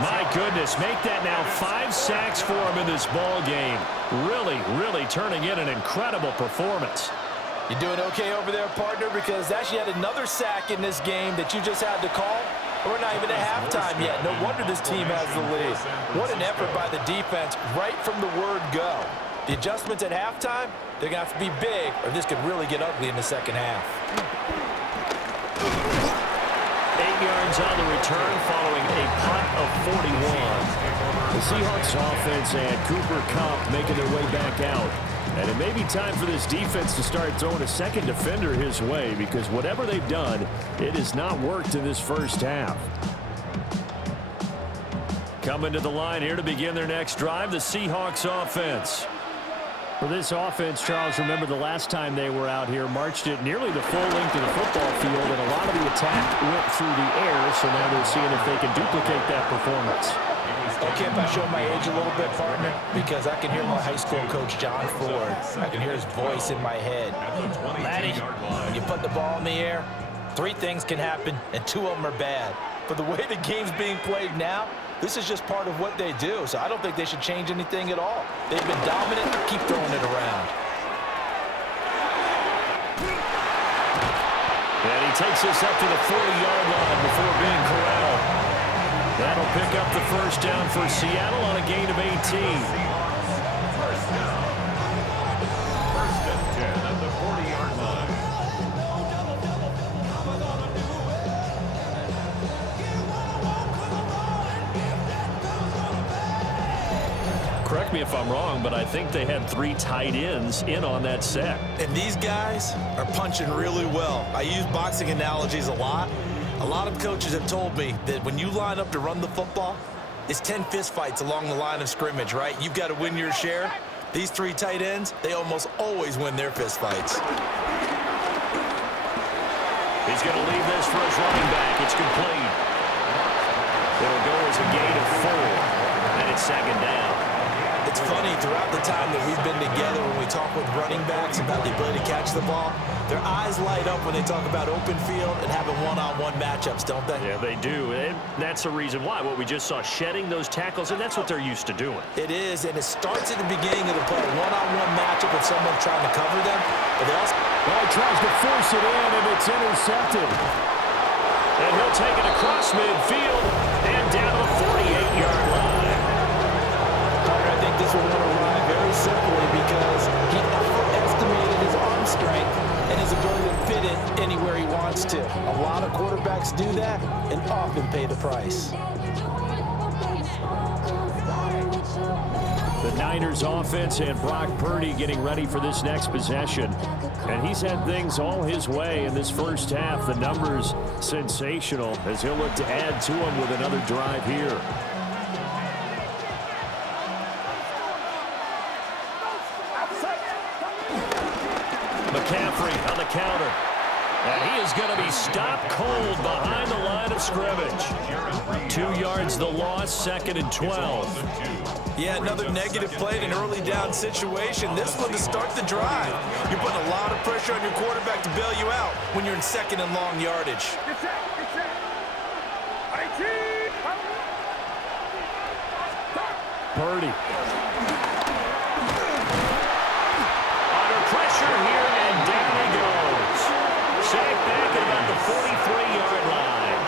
My goodness, make that now 5 sacks for him in this ball game. Really turning in an incredible performance. You doing okay over there, partner? Because that's yet another sack in this game that you just had to call. We're not even at halftime yet. No wonder this team has the lead. What an effort by the defense right from the word go. The adjustments at halftime, they're going to have to be big, or this could really get ugly in the second half. 8 yards on the return following a punt of 41. The Seahawks offense and Cooper Kupp making their way back out. And it may be time for this defense to start throwing a second defender his way, because whatever they've done, it has not worked in this first half. Coming to the line here to begin their next drive, the Seahawks offense. For this offense, Charles, remember the last time they were out here, marched it nearly the full length of the football field, and a lot of the attack went through the air, so now they're seeing if they can duplicate that performance. Okay, if I show my age a little bit, partner, because I can hear my high school coach, John Ford. I can hear his voice in my head. Laddie, when you put the ball in the air, 3 things can happen, and 2 of them are bad. But the way the game's being played now, this is just part of what they do, so I don't think they should change anything at all. They've been dominant. Keep throwing it around. And he takes us up to the 40-yard line before being corralled. That'll pick up the first down for Seattle on a gain of 18. First and 10 at the 40-yard line. Correct me if I'm wrong, but I think they had 3 tight ends in on that set. And these guys are punching really well. I use boxing analogies a lot. A lot of coaches have told me that when you line up to run the football, it's 10 fist fights along the line of scrimmage, right? You've got to win your share. These 3 tight ends, they almost always win their fist fights. He's going to leave this for his running back. It's complete. It'll go as a gain of 4, and it's 2nd down. It's funny, throughout the time that we've been together, when we talk with running backs about the ability to catch the ball, their eyes light up when they talk about open field and having one-on-one matchups, don't they? Yeah, they do. And that's the reason why. What we just saw, shedding those tackles, and that's what they're used to doing. It is, and it starts at the beginning of the play. One-on-one matchup with someone trying to cover them. But they also... Well, he tries to force it in, and it's intercepted. And he'll take it across midfield and down to the 48-yard line. I think this will arrive very simply because he estimated his arm strength and his ability to fit it anywhere he wants to. A lot of quarterbacks do that and often pay the price. The Niners offense and Brock Purdy getting ready for this next possession. And he's had things all his way in this first half. The numbers sensational as he'll look to add to them with another drive here. McCaffrey on the counter. And he is going to be stopped cold behind the line of scrimmage. 2 yards the loss, 2nd and 12. Yeah, another negative play in an early down situation. This one to start the drive. You're putting a lot of pressure on your quarterback to bail you out when you're in 2nd and long yardage. Purdy. Under pressure here, and down he goes. Sacked back at about the 43-yard line.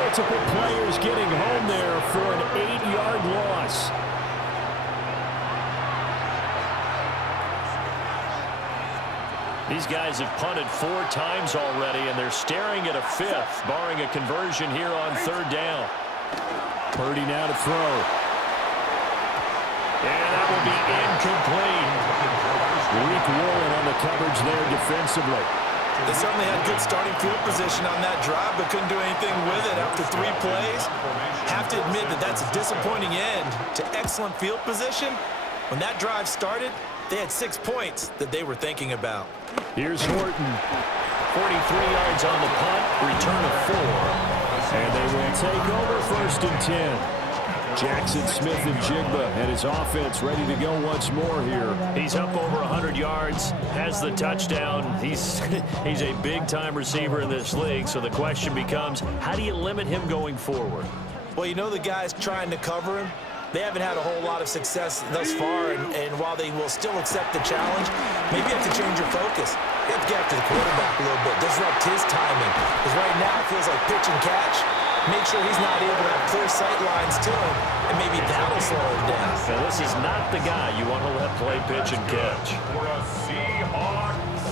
Multiple players getting home there for an 8-yard loss. These guys have punted 4 times already, and they're staring at a 5th, barring a conversion here on 3rd down. Purdy now to throw. And that will be incomplete. Weak Warren on the coverage there defensively. They certainly had good starting field position on that drive, but couldn't do anything with it after 3 plays. Have to admit that that's a disappointing end to excellent field position. When that drive started, they had 6 points that they were thinking about. Here's Horton. 43 yards on the punt, return of 4. And they will take over 1st and 10. Jackson Smith and Jigba and his offense ready to go once more here. He's up over 100 yards, has the touchdown. He's a big-time receiver in this league, so the question becomes, how do you limit him going forward? Well, you know the guys trying to cover him. They haven't had a whole lot of success thus far, and while they will still accept the challenge, maybe you have to change your focus. You have to get after the quarterback a little bit, disrupt his timing. Because right now it feels like pitch and catch. Make sure he's not able to have clear sight lines to him, and maybe that'll slow him down. Now, this is not the guy you want to let play pitch and catch. For a Seahawks.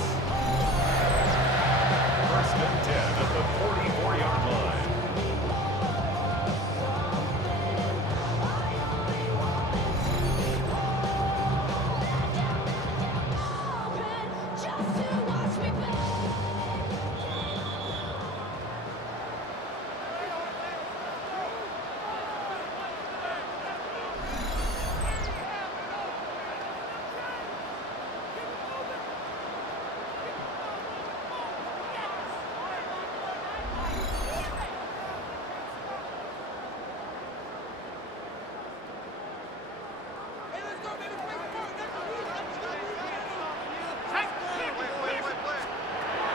1st and 10 at the 44-yard line.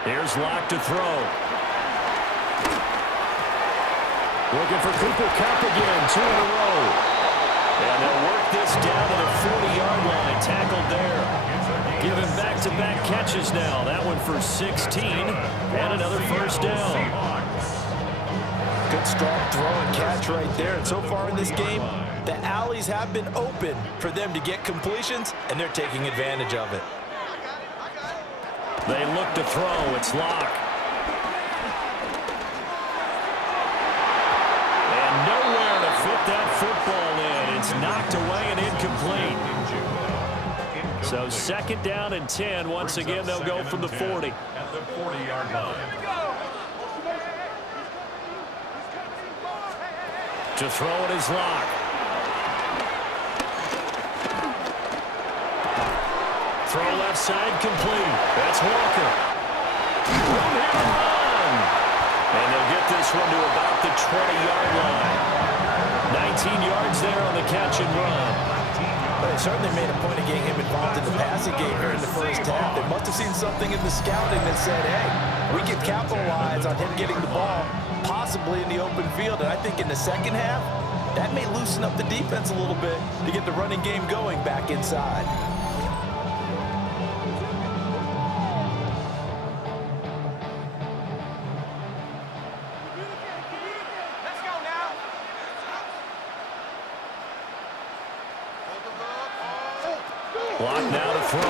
Here's Locke to throw. Looking for Cooper Kupp again, 2 in a row. And they'll work this down to the 40-yard line, tackled there. Giving back-to-back catches now. That one for 16, and another 1st down. Good strong throw and catch right there. And so far in this game, the alleys have been open for them to get completions, and they're taking advantage of it. They look to throw. It's Locke. And nowhere to fit that football in. It's knocked away and incomplete. So 2nd down and 10. Once again, they'll go from the 40. At the 40-yard line. To throw it is Locke. Throw left side complete. That's Walker. Room here to run. And they'll get this one to about the 20-yard line. 19 yards there on the catch and run. But they certainly made a point of getting him involved in the passing game here in the first half. They must have seen something in the scouting that said, hey, we can capitalize on him getting the ball, possibly in the open field. And I think in the second half, that may loosen up the defense a little bit to get the running game going back inside. Block now to throw.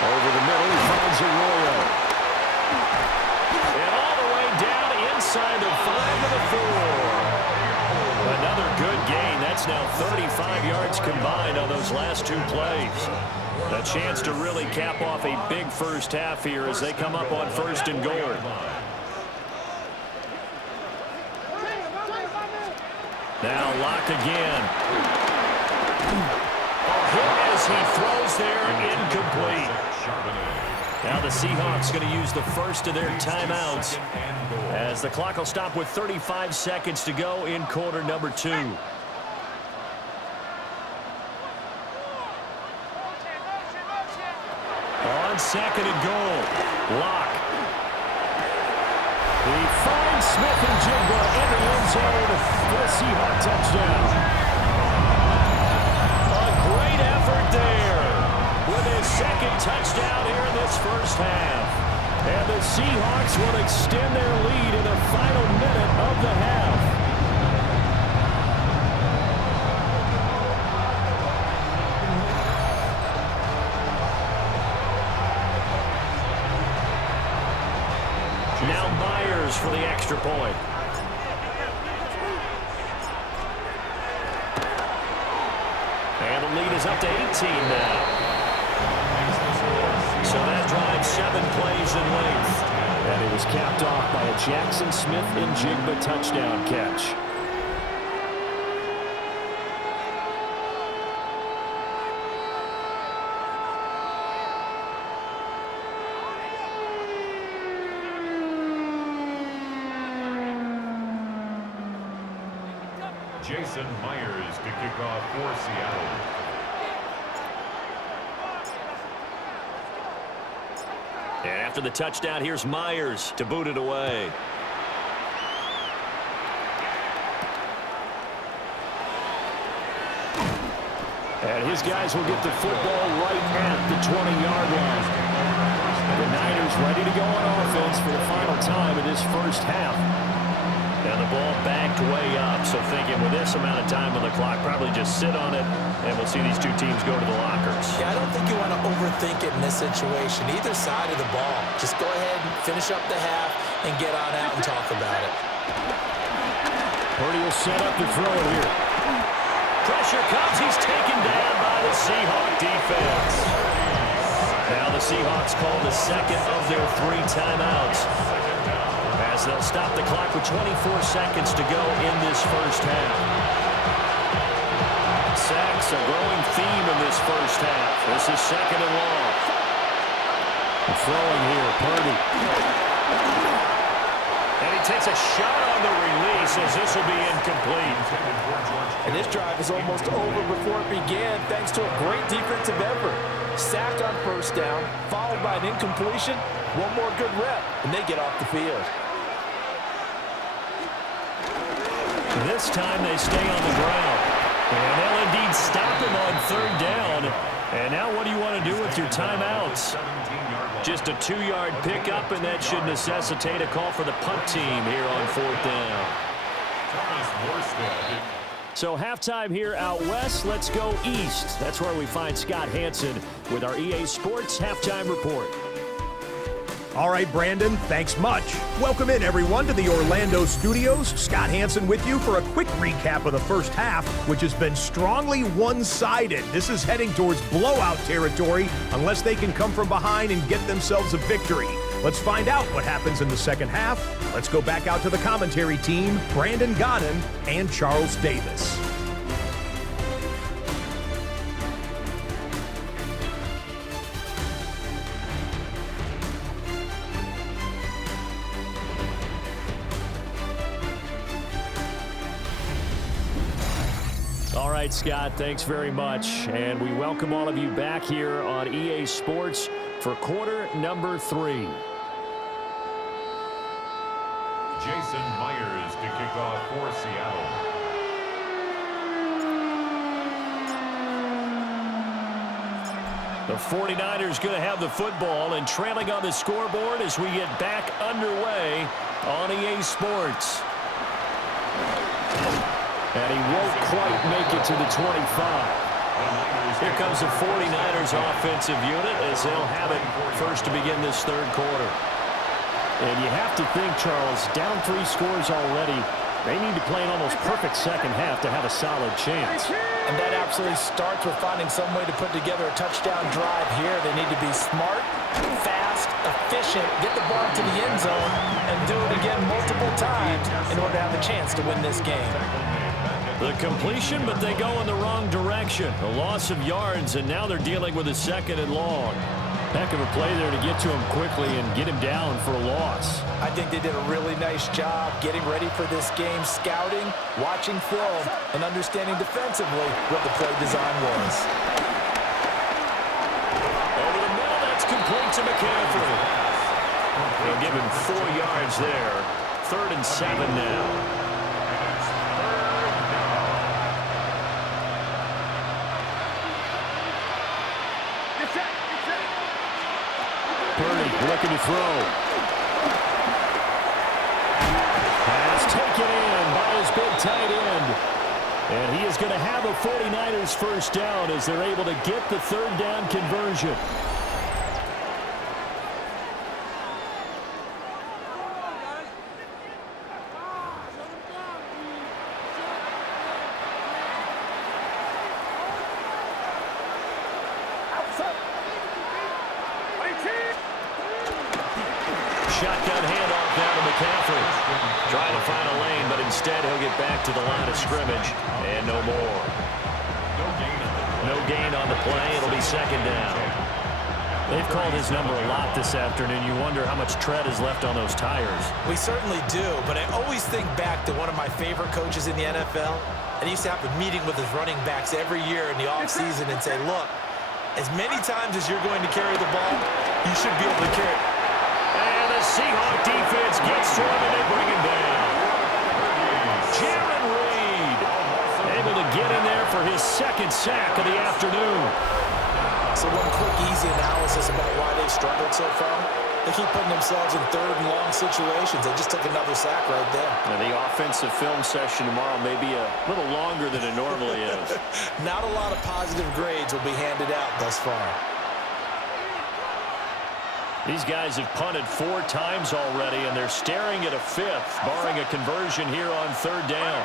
Over the middle, he finds Arroyo. And all the way down inside the 5 to the 4. Another good gain. That's That's now 35 yards combined on those last two plays. A chance to really cap off a big first half here as they come up on 1st and goal. Now Locke again. As he throws there, incomplete. Now the Seahawks going to use the first of their timeouts as the clock will stop with 35 seconds to go in quarter number 2. On 2nd and goal, Locke. He finds Smith and Jigba in the end zone for the Seahawk touchdown. A great effort there with his 2nd touchdown here in this first half. And the Seahawks will extend their lead in the final minute of the half. Now Myers for the extra point. And the lead is up to 18 now. So that drives 7 plays in length. And it was capped off by a Jackson Smith and Jigba touchdown catch. Jason Myers to kick off for Seattle. And after the touchdown, here's Myers to boot it away. And his guys will get the football right at the 20-yard line. The Niners ready to go on offense for the final time in this first half. And the ball backed way up, so thinking with this amount of time on the clock, probably just sit on it, and we'll see these two teams go to the lockers. Yeah, I don't think you want to overthink it in this situation. Either side of the ball. Just go ahead and finish up the half and get on out and talk about it. Purdy will set up to throw it here. Pressure comes. He's taken down by the Seahawk defense. Now the Seahawks call the 2nd of their 3 timeouts, as they'll stop the clock with 24 seconds to go in this first half. Sacks, a growing theme in this first half. This is 2nd and long. Throwing here, Purdy. And he takes a shot on the release as this will be incomplete. And this drive is almost over before it began, thanks to a great defensive effort. Sack on 1st down, followed by an incompletion. One more good rep, and they get off the field. This time they stay on the ground. And they'll indeed stop him on 3rd down. And now what do you want to do with your timeouts? Just a 2-yard pickup, and that should necessitate a call for the punt team here on 4th down. So halftime here out west. Let's go east. That's where we find Scott Hansen with our EA Sports Halftime Report. All right, Brandon, thanks much. Welcome in, everyone, to the Orlando studios. Scott Hansen with you for a quick recap of the first half, which has been strongly one-sided. This is heading towards blowout territory unless they can come from behind and get themselves a victory. Let's find out what happens in the second half. Let's go back out to the commentary team, Brandon Godden and Charles Davis. All right, Scott, thanks very much. And we welcome all of you back here on EA Sports for quarter number 3. Jason Myers to kick off for Seattle. The 49ers going to have the football and trailing on the scoreboard as we get back underway on EA Sports. And he won't quite make it to the 25. Here comes the 49ers offensive unit as they'll have it first to begin this 3rd quarter. And you have to think, Charles, down 3 scores already. They need to play an almost perfect second half to have a solid chance. And that absolutely starts with finding some way to put together a touchdown drive here. They need to be smart, fast, efficient, get the ball to the end zone, and do it again multiple times in order to have a chance to win this game. The completion, but they go in the wrong direction. A loss of yards, and now they're dealing with a 2nd and long. Heck of a play there to get to him quickly and get him down for a loss. I think they did a really nice job getting ready for this game, scouting, watching film, and understanding defensively what the play design was. Over the middle, that's complete to McCaffrey. They'll give him 4 yards there. 3rd and 7 now. Purdy looking to throw. Pass taken in by his big tight end. And he is going to have a 49ers first down as they're able to get the 3rd down conversion. Shotgun handoff down to McCaffrey. Trying to find a lane, but instead he'll get back to the line of scrimmage. And no more. No gain on the play. It'll be 2nd down. They've called his number a lot this afternoon. You wonder how much tread is left on those tires. We certainly do, but I always think back to one of my favorite coaches in the NFL. And he used to have a meeting with his running backs every year in the offseason and say, look, as many times as you're going to carry the ball, you should be able to carry it. And the Seahawks defense gets to him and they bring him down. Jaron Reed able to get in there for his 2nd sack of the afternoon. So one quick, easy analysis about why they've struggled so far. They keep putting themselves in 3rd and long situations. They just took another sack right there. Now the offensive film session tomorrow may be a little longer than it normally is. Not a lot of positive grades will be handed out thus far. These guys have punted 4 times already, and they're staring at a 5th, barring a conversion here on 3rd down.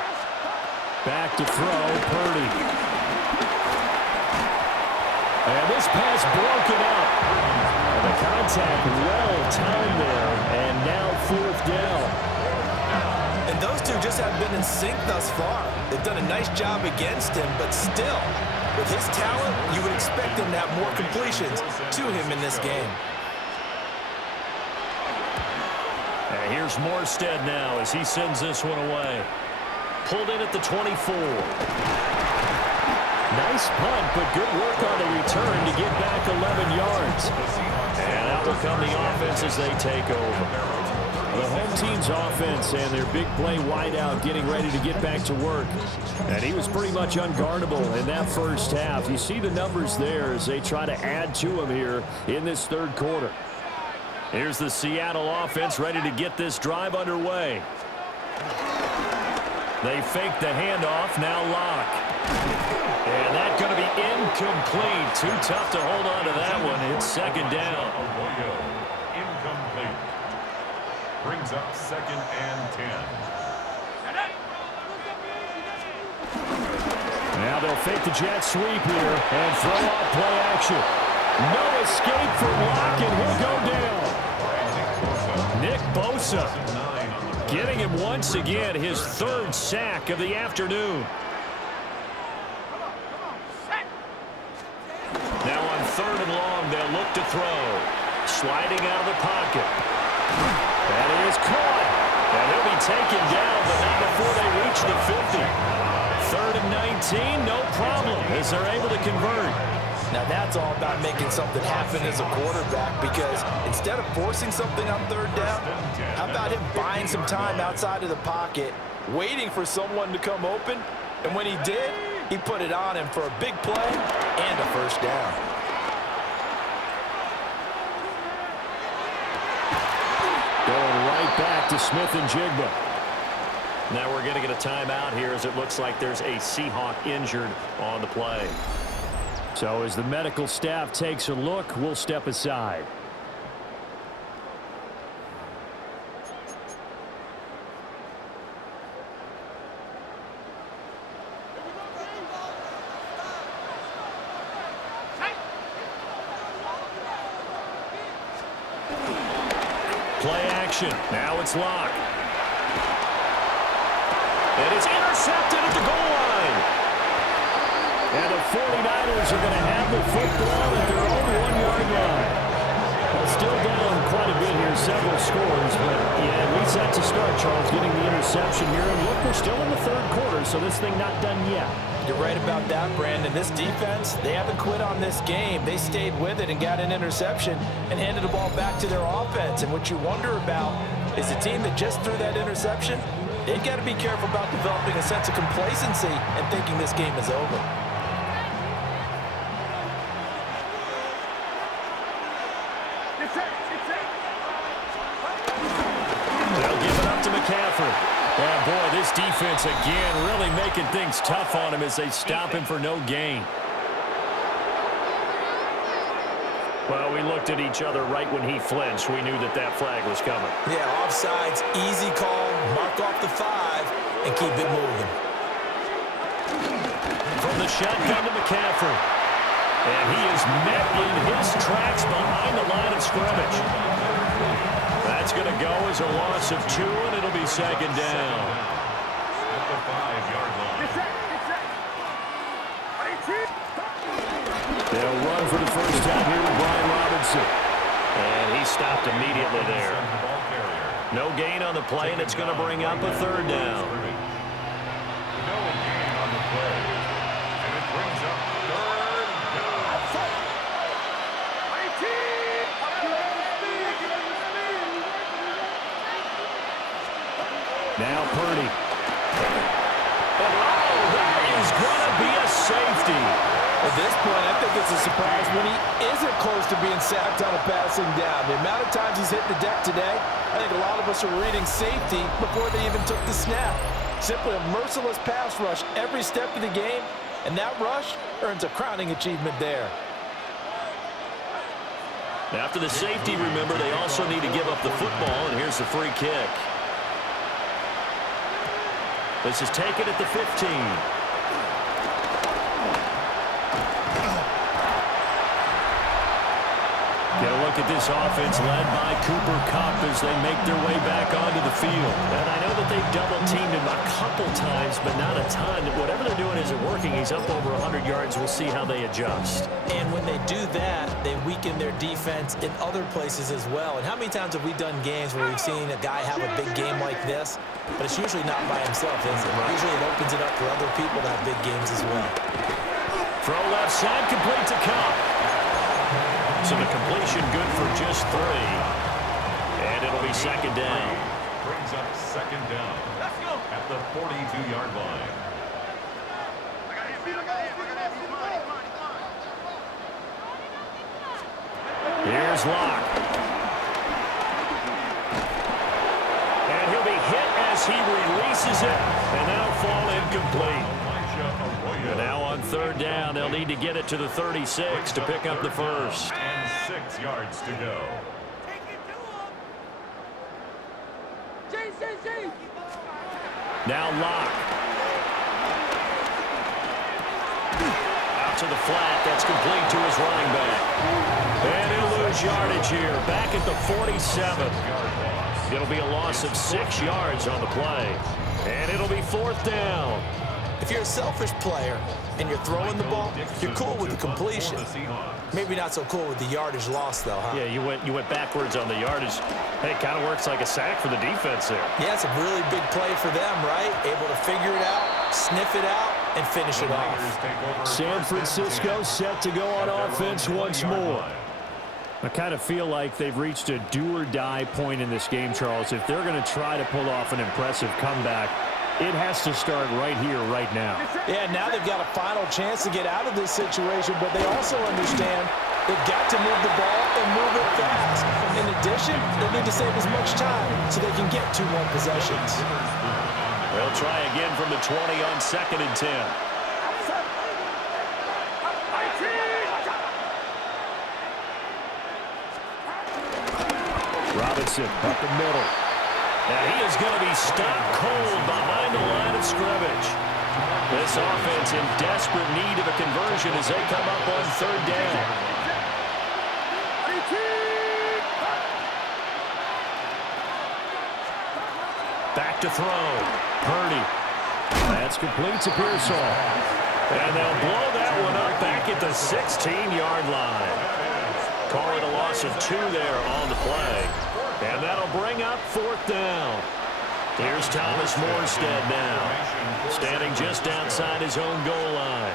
Back to throw, Purdy. And this pass broken up. And the contact well timed there, and now 4th down. And those two just have been in sync thus far. They've done a nice job against him, but still, with his talent, you would expect him to have more completions to him in this game. And here's Morstead now as he sends this one away. Pulled in at the 24. Nice punt, but good work on the return to get back 11 yards. And out will come the offense as they take over. The home team's offense and their big play wideout getting ready to get back to work. And he was pretty much unguardable in that first half. You see the numbers there as they try to add to him here in this 3rd quarter. Here's the Seattle offense ready to get this drive underway. They fake the handoff, now lock. And that's going to be incomplete. Too tough to hold on to that one. It's 2nd down. Incomplete. Brings up 2nd and 10. Now they'll fake the jet sweep here and throw out play action. No escape from Locke, and he'll go down. Nick Bosa getting him once again his 3rd sack of the afternoon. Now on 3rd and long, they'll look to throw. Sliding out of the pocket. That is caught. And he'll be taken down, but not before they reach the 50. 3rd and 19, no problem, as they're able to convert. Now that's all about making something happen as a quarterback, because instead of forcing something on 3rd down, how about him buying some time outside of the pocket, waiting for someone to come open, and when he did, he put it on him for a big play and a first down. Going right back to Smith and Jigba. Now we're going to get a timeout here as it looks like there's a Seahawk injured on the play. So as the medical staff takes a look, we'll step aside. Play action. Now it's Locke. And it's intercepted at the goal line. And the 49ers are going to have the football at their own 1-yard line. Well, still down quite a bit here, several scores. But, yeah, reset to start, Charles, getting the interception here. And look, we're still in the third quarter, so this thing not done yet. You're right about that, Brandon. This defense, they haven't quit on this game. They stayed with it and got an interception and handed the ball back to their offense. And what you wonder about is the team that just threw that interception, they've got to be careful about developing a sense of complacency and thinking this game is over. They'll give it up to McCaffrey. Oh, boy, this defense again really making things tough on him as they stop him for no gain. Well, we looked at each other right when he flinched. We knew that that flag was coming. Yeah, offsides, easy call, mark off the 5, and keep it moving. From the shotgun to McCaffrey. And he is met in his tracks behind the line of scrimmage. That's going to go as a loss of 2, and it'll be second down. At the 5-yard line. They'll run for the first time here with Brian Robinson. And he stopped immediately there. No gain on the play, and it's going to bring up a third down. No gain on the play. And it brings up third down. Now Purdy. Oh, that is going to be a safety. At this point, I think it's a surprise when he isn't close to being sacked on a passing down. The amount of times he's hit the deck today, I think a lot of us are reading safety before they even took the snap. Simply a merciless pass rush every step of the game, and that rush earns a crowning achievement there. After the safety, remember, they also need to give up the football, and here's the free kick. This is taken at the 15. Get a look at this offense led by Cooper Kupp as they make their way back onto the field. And I know that they've double-teamed him a couple times, but not a ton. Whatever they're doing isn't working. He's up over 100 yards. We'll see how they adjust. And when they do that, they weaken their defense in other places as well. And how many times have we done games where we've seen a guy have a big game like this, but it's usually not by himself, is it? Usually it opens it up for other people to have big games as well. Throw left side, complete to Kupp. So the completion good for just 3. And it'll be second down. Brings up second down. Let's go. At the 42-yard line. Here's Locke. And he'll be hit as he releases it. And that'll fall incomplete. And now on third down, they'll need to get it to the 36 to pick up the first. And 6 yards to go. Now Locke. Out to the flat. That's complete to his running back. And he'll lose yardage here. Back at the 47. It'll be a loss of 6 yards on the play. And it'll be fourth down. If you're a selfish player and you're throwing the ball, you're cool with the completion. Maybe not so cool with the yardage loss, though, huh? Yeah, you went backwards on the yardage. Hey, it kind of works like a sack for the defense there. Yeah, it's a really big play for them, right? Able to figure it out, sniff it out, and finish it off. San Francisco set to go on offense once more. I kind of feel like they've reached a do-or-die point in this game, Charles. If they're going to try to pull off an impressive comeback, it has to start right here, right now. Yeah, now they've got a final chance to get out of this situation, but they also understand they've got to move the ball and move it fast. In addition, they need to save as much time so they can get 2 more possessions. They'll try again from the 20 on 2nd and 10. Robinson up the middle. Now he is going to be stopped cold behind the line of scrimmage. This offense in desperate need of a conversion as they come up on third down. Back to throw. Purdy. That's complete to Pearsall. And they'll blow that one up back at the 16-yard line. Call it a loss of 2 there on the play. And that'll bring up 4th down. Here's Thomas Morstead now, standing just outside his own goal line.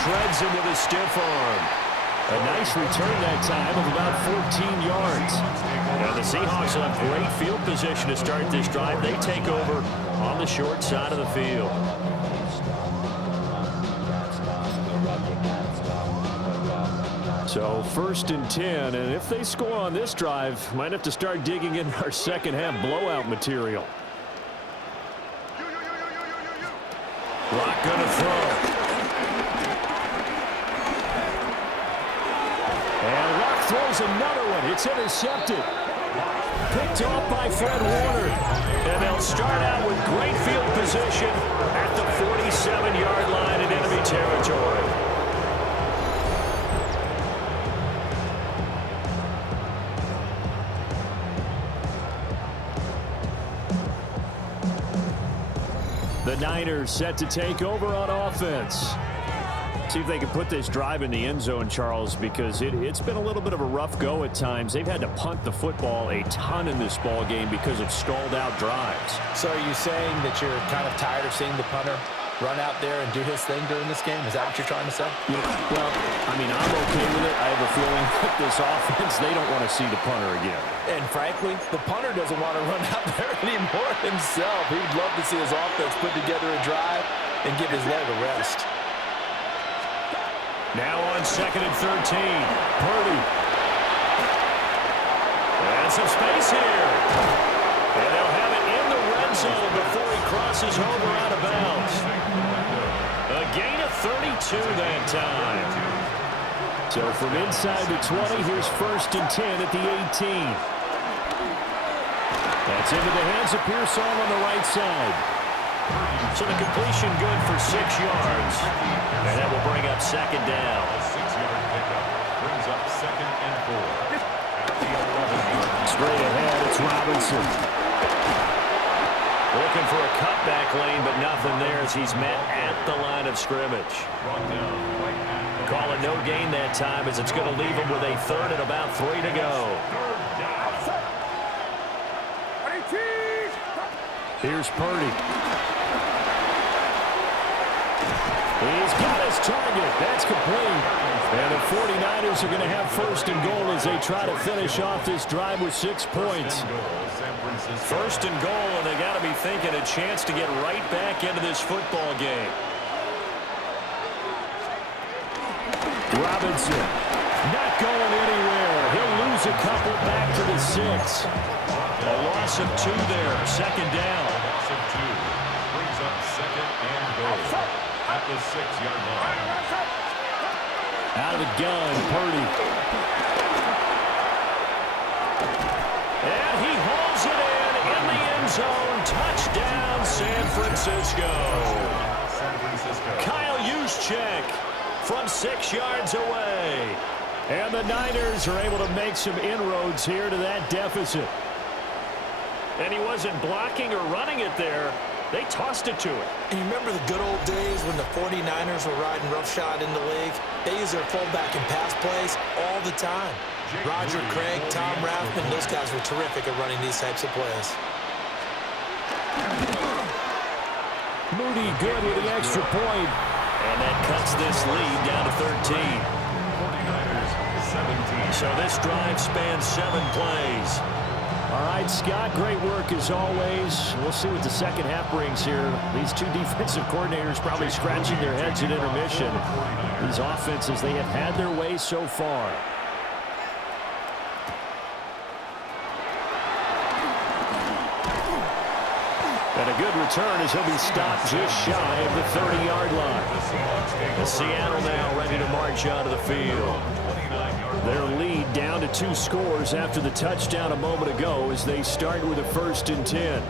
Shreds him with a stiff arm. A nice return that time of about 14 yards. Now the Seahawks will have great field position to start this drive. They take over on the short side of the field. So 1st and 10, and if they score on this drive, might have to start digging in our second half blowout material. Rock gonna throw. And Rock throws another one. It's intercepted. Picked off by Fred Warner. And they'll start out with great field position at the 47-yard line in enemy territory. The Niners set to take over on offense. See if they can put this drive in the end zone, Charles, because it's been a little bit of a rough go at times. They've had to punt the football a ton in this ball game because of stalled out drives. So are you saying that you're kind of tired of seeing the punter run out there and do his thing during this game? Is that what you're trying to say? Yeah, well, I mean, I'm okay with it. I have a feeling that this offense, they don't want to see the punter again. And frankly, the punter doesn't want to run out there anymore himself. He'd love to see his offense put together a drive and give his leg a rest. Now on 2nd and 13. Purdy. And some space here. And they'll have it in the red zone before he crosses over out of bounds. A gain of 32 that time. So from inside the 20, here's 1st and 10 at the 18. That's into the hands of Pearsall on the right side. So the completion good for 6 yards. And that will bring up 2nd down. A 6-yard pickup brings up 2nd and 4. At the 11-yard. Straight ahead, it's Robinson. Looking for a cutback lane, but nothing there as he's met at the line of scrimmage. Brought down right at the Call it no gain that time as it's going to leave him with a 3rd and about 3 to go. Here's Purdy. He's got his target. That's complete. And the 49ers are going to have 1st and goal as they try to finish off this drive with 6 points. 1st and goal, and they got to be thinking a chance to get right back into this football game. Robinson not going anywhere. He'll lose a couple back to the 6. A loss of 2 there. 2nd down. Loss of 2 brings up 2nd and goal at the 6-yard line. Out of the gun, Purdy. And he hauls it in the end zone. Touchdown, San Francisco. San Francisco. Kyle Juszczyk from 6 yards away. And the Niners are able to make some inroads here to that deficit. And he wasn't blocking or running it there. They tossed it to him. And you remember the good old days when the 49ers were riding roughshod in the league? They used their fullback and pass plays all the time. Roger Craig, Tom Rathman, those guys were terrific at running these types of plays. Moody good with the extra point. And that cuts this lead down to 13. 49ers 17. So this drive spans 7 plays. All right, Scott, great work as always. We'll see what the second half brings here. These two defensive coordinators probably scratching their heads at intermission. These offenses, they have had their way so far. And a good return as he'll be stopped just shy of the 30-yard line. The Seattle now ready to march out of the field. Their lead down to 2 scores after the touchdown a moment ago as they start with a 1st and 10.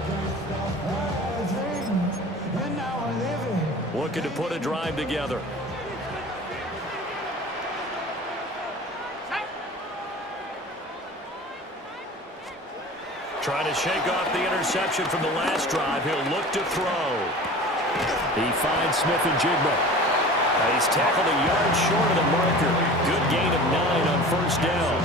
Looking to put a drive together. Trying to shake off the interception from the last drive. He'll look to throw. He finds Smith and Jigba. He's tackled a yard short of the marker. Good gain of 9 on first down.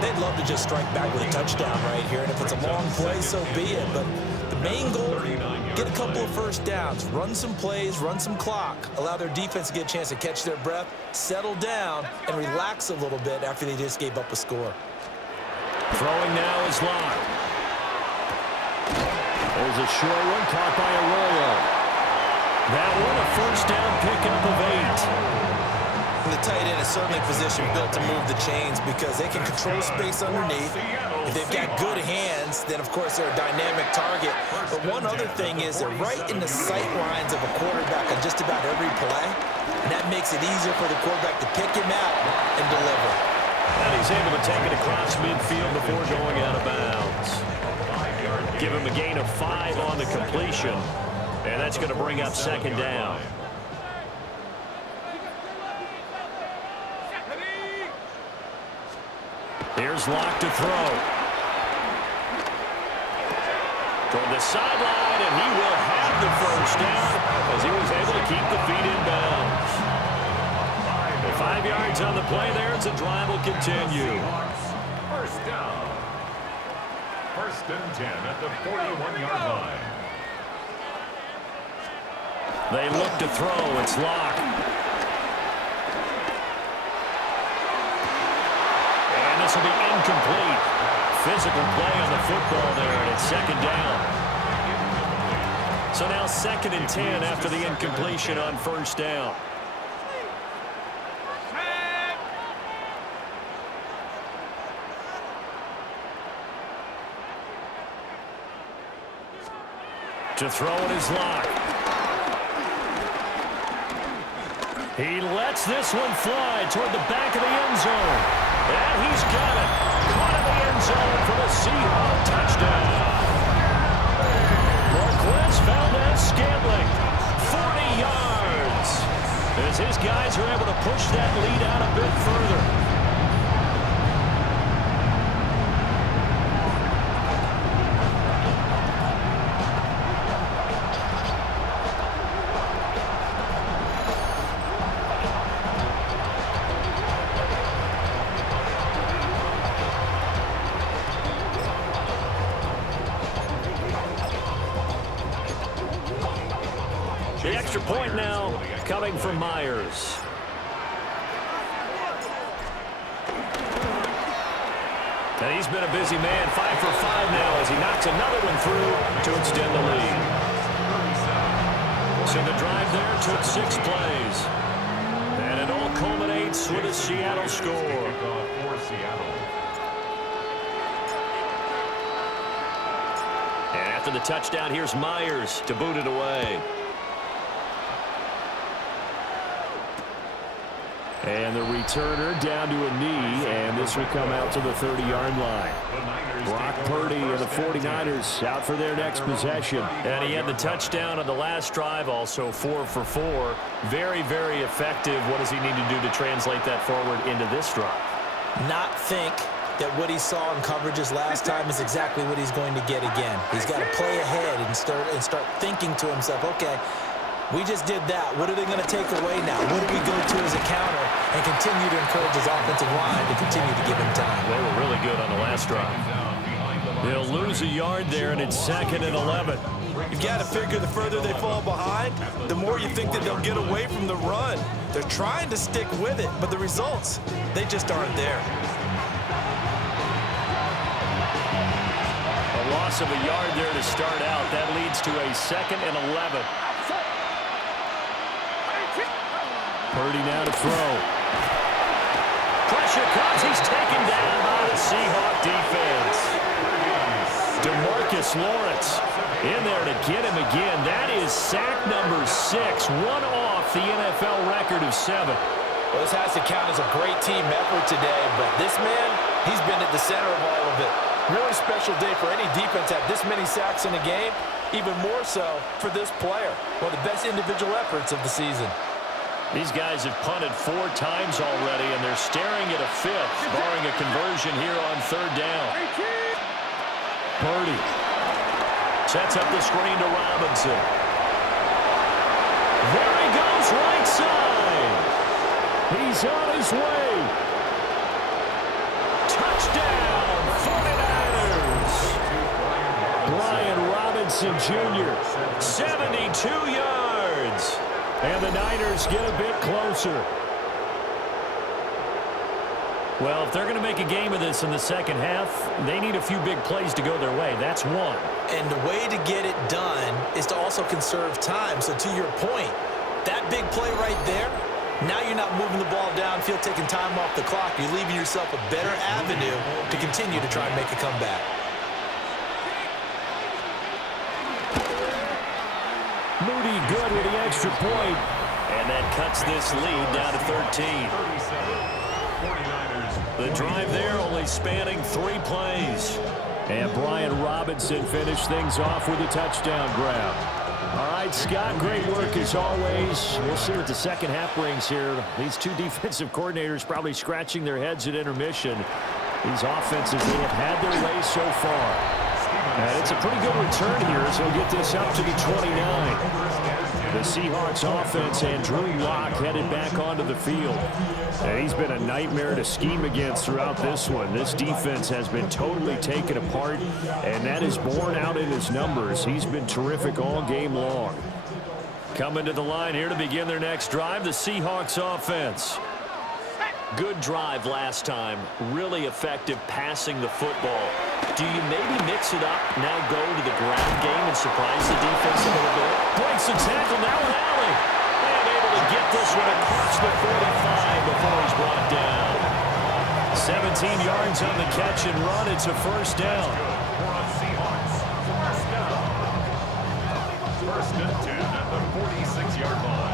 They'd love to just strike back with a touchdown right here, and if it's a long play, so be it. But the main goal, get a couple of first downs, run some plays, run some clock, allow their defense to get a chance to catch their breath, settle down, and relax a little bit after they just gave up a score. Throwing now is Locke. There's a short one caught by Arroyo. That one a first down pickup of 8. The tight end is certainly a position built to move the chains because they can control space underneath. If they've got good hands, then of course they're a dynamic target. But one other thing is they're right in the sight lines of a quarterback on just about every play. And that makes it easier for the quarterback to pick him out and deliver. And he's able to take it across midfield before going out of bounds. Give him a gain of 5 on the completion. And that's going to bring up second down. Here's Locke to throw. Toward the sideline, and he will have the first down as he was able to keep the feet in bounds. 5 yards on the play there as the drive will continue. First down. First and 10 at the 41-yard line. They look to throw. It's Locke. And this will be incomplete. Physical play on the football there, and it's second down. So now second and 10 after the incompletion on first down. To throw it is Locke. He lets this one fly toward the back of the end zone. And he's got it. Caught in the end zone for the Seahawks touchdown. Marquez Valdez-Scantling, 40 yards. As his guys are able to push that lead out a bit further. The extra point now coming from Myers. And he's been a busy man, 5 for 5 now as he knocks another one through to extend the lead. So the drive there took 6 plays. And it all culminates with a Seattle score. And after the touchdown, here's Myers to boot it away. And the returner down to a knee, and this will come out to the 30-yard line. Brock Purdy and the 49ers out for their next possession. And he had the touchdown on the last drive, also 4 for 4. Very, very effective. What does he need to do to translate that forward into this drive? Not think that what he saw in coverages last time is exactly what he's going to get again. He's got to play ahead and start thinking to himself, okay, we just did that. What are they going to take away now? What do we go to as a counter? And continue to encourage his offensive line to continue to give him time. They were really good on the last drive. They'll lose a yard there, and it's 2nd and 11. You've got to figure the further they fall behind, the more you think that they'll get away from the run. They're trying to stick with it, but the results, they just aren't there. A loss of a yard there to start out. That leads to a 2nd and 11. Purdy now to throw. Pressure comes. He's taken down by the Seahawk defense. DeMarcus Lawrence in there to get him again. That is sack number 6. One off the NFL record of 7. Well, this has to count as a great team effort today, but this man, he's been at the center of all of it. Really special day for any defense to have this many sacks in a game. Even more so for this player. One of the best individual efforts of the season. These guys have punted 4 times already, and they're staring at a 5th, barring a conversion here on 3rd down. Purdy. Sets up the screen to Robinson. There he goes, right side. He's on his way. Touchdown, 49ers. Brian Robinson Jr., 72 yards. And the Niners get a bit closer. Well, if they're going to make a game of this in the second half, they need a few big plays to go their way. That's one. And the way to get it done is to also conserve time. So to your point, that big play right there, now you're not moving the ball downfield, taking time off the clock. You're leaving yourself a better avenue to continue to try and make a comeback. Moody good with the extra point. And that cuts this lead down to 13. The drive there only spanning 3 plays. And Brian Robinson finished things off with a touchdown grab. All right, Scott, great work as always. We'll see what the second half brings here. These two defensive coordinators probably scratching their heads at intermission. These offenses, they have had their way so far. And it's a pretty good return here as they'll get this up to the 29. The Seahawks offense and Drew Lock headed back onto the field. And he's been a nightmare to scheme against throughout this one. This defense has been totally taken apart, and that is borne out in his numbers. He's been terrific all game long. Coming to the line here to begin their next drive, the Seahawks offense. Good drive last time. Really effective passing the football. Do you maybe mix it up, now go to the ground game and surprise the defense a little bit? Breaks the tackle, now an alley. And able to get this one across the 45 before he's brought down. 17 yards on the catch and run. It's a first down. First and 10 at the 46-yard line.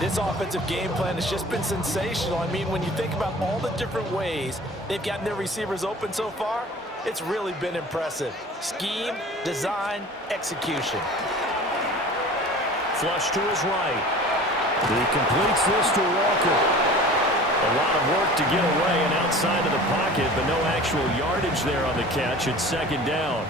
This offensive game plan has just been sensational. I mean, when you think about all the different ways they've gotten their receivers open so far, it's really been impressive. Scheme, design, execution. Flush to his right. He completes this to Walker. A lot of work to get away and outside of the pocket, but no actual yardage there on the catch. It's second down.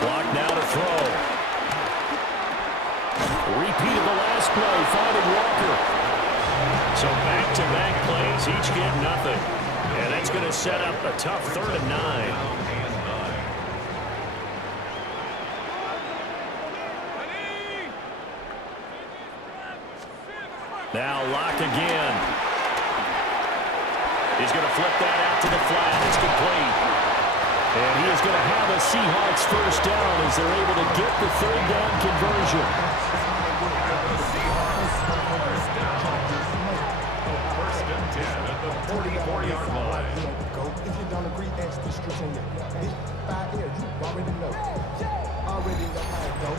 Block now to throw. Repeat of the last play, finding Walker. So back-to-back plays, each get nothing. And that's going to set up a tough 3rd and 9. Now Lock again. He's going to flip that out to the flat. It's complete. And he is going to have a Seahawks first down as they're able to get the 3rd down conversion. First and 10 at the 44-yard line. If you don't agree, ask the streets on your you already know.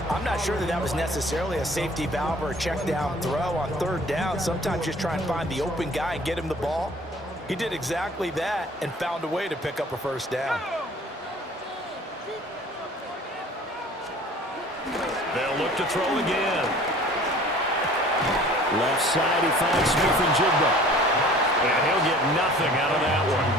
I'm not sure that was necessarily a safety valve or a check down throw on 3rd down. Sometimes just try and find the open guy and get him the ball. He did exactly that and found a way to pick up a first down. They'll look to throw again. Left side, he finds Smith-Njigba. And he'll get nothing out of that one.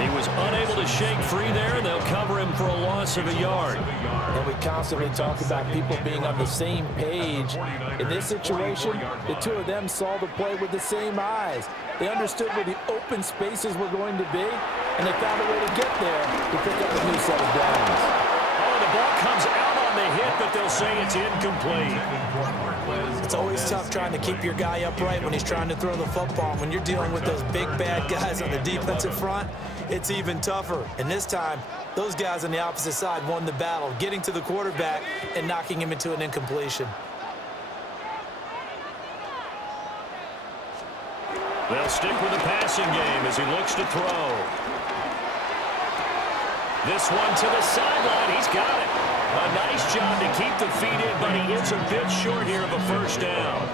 He was unable to shake free there. They'll cover him for a loss of a yard. And we constantly talk about people being on the same page. In this situation, the two of them saw the play with the same eyes. They understood where the open spaces were going to be, and they found a way to get there to pick up a new set of downs. Oh, the ball comes out on the hit, but they'll say it's incomplete. It's always tough trying to keep your guy upright when he's trying to throw the football. When you're dealing with those big, bad guys on the defensive front, it's even tougher. And this time, those guys on the opposite side won the battle, getting to the quarterback and knocking him into an incompletion. They'll stick with the passing game as he looks to throw. This one to the sideline. He's got it. A nice job to keep the feet in, but he is a bit short here of a first down.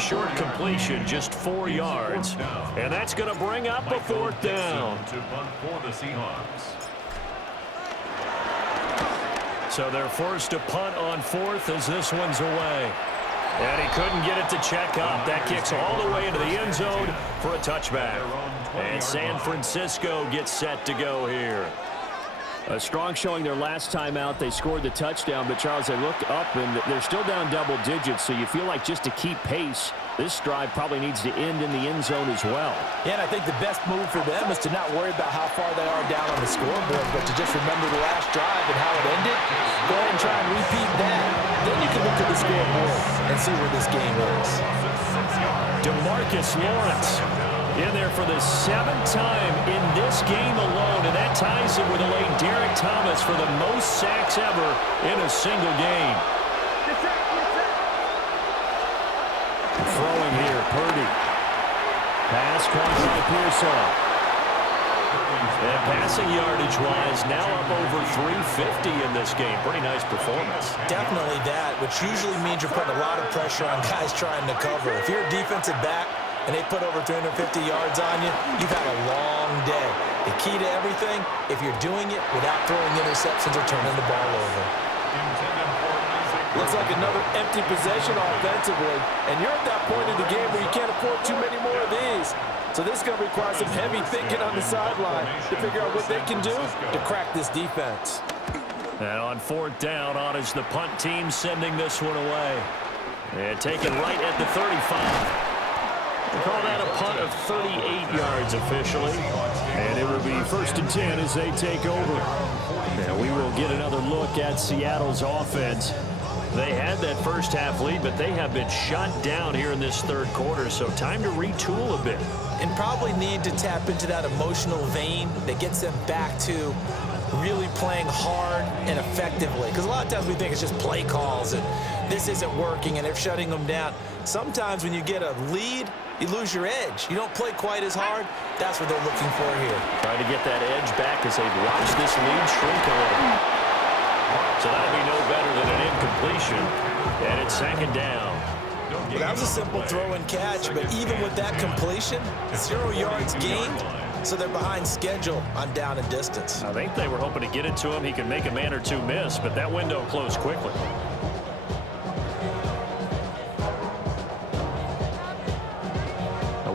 Short completion, just 4 yards. And that's going to bring up a 4th down. To punt for the Seahawks. So they're forced to punt on 4th as this one's away. And he couldn't get it to check up. That kicks all the way into the end zone for a touchback. And San Francisco gets set to go here. A strong showing their last time out. They scored the touchdown, but, Charles, they looked up, and they're still down double digits, so you feel like just to keep pace, this drive probably needs to end in the end zone as well. Yeah, and I think the best move for them is to not worry about how far they are down on the scoreboard, but to just remember the last drive and how it ended. Go ahead and try and repeat that. Then you can look at the scoreboard and see where this game is. DeMarcus Lawrence in there for the 7th time in this game alone, and that ties him with a late Derek Thomas for the most sacks ever in a single game. Throwing here, Purdy. Pass caught by Pearson. And passing yardage-wise, now up over 350 in this game. Pretty nice performance. Definitely that, which usually means you're putting a lot of pressure on guys trying to cover. If you're a defensive back and they put over 350 yards on you, you've had a long day. The key to everything, if you're doing it without throwing interceptions or turning the ball over. Looks like another empty possession offensively, and you're at that point in the game where you can't afford too many more of these. So this is going to require some heavy thinking on the sideline to figure out what they can do to crack this defense. And on 4th down, on is the punt team sending this one away. And taken right at the 35. They call that a punt of 38 yards officially. And it will be 1st and 10 as they take over. And we will get another look at Seattle's offense. They had that first half lead, but they have been shut down here in this 3rd quarter, so time to retool a bit. And probably need to tap into that emotional vein that gets them back to really playing hard and effectively. Because a lot of times we think it's just play calls and this isn't working and they're shutting them down. Sometimes when you get a lead, you lose your edge. You don't play quite as hard. That's what they're looking for here. Trying to get that edge back as they've watched this lead shrink a little. So that'll be no better than an incompletion. And it's 2nd down. Well, that was a simple throw and catch, but even with that completion, 0 yards gained, so they're behind schedule on down and distance. I think they were hoping to get it to him. He could make a man or two miss, but that window closed quickly.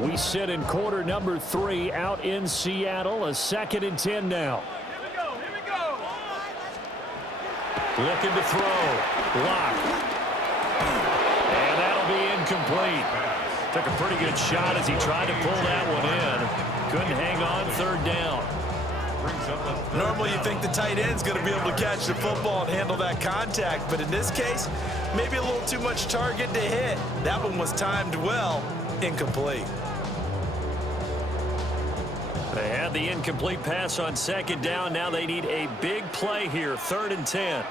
We sit in quarter number 3 out in Seattle. A 2nd and 10 now. Looking to throw. Lock. And that'll be incomplete. Took a pretty good shot as he tried to pull that one in. Couldn't hang on 3rd down. Normally you think the tight end's going to be able to catch the football and handle that contact, but in this case, maybe a little too much target to hit. That one was timed well. Incomplete. They had the incomplete pass on 2nd down. Now they need a big play here. 3rd and 10.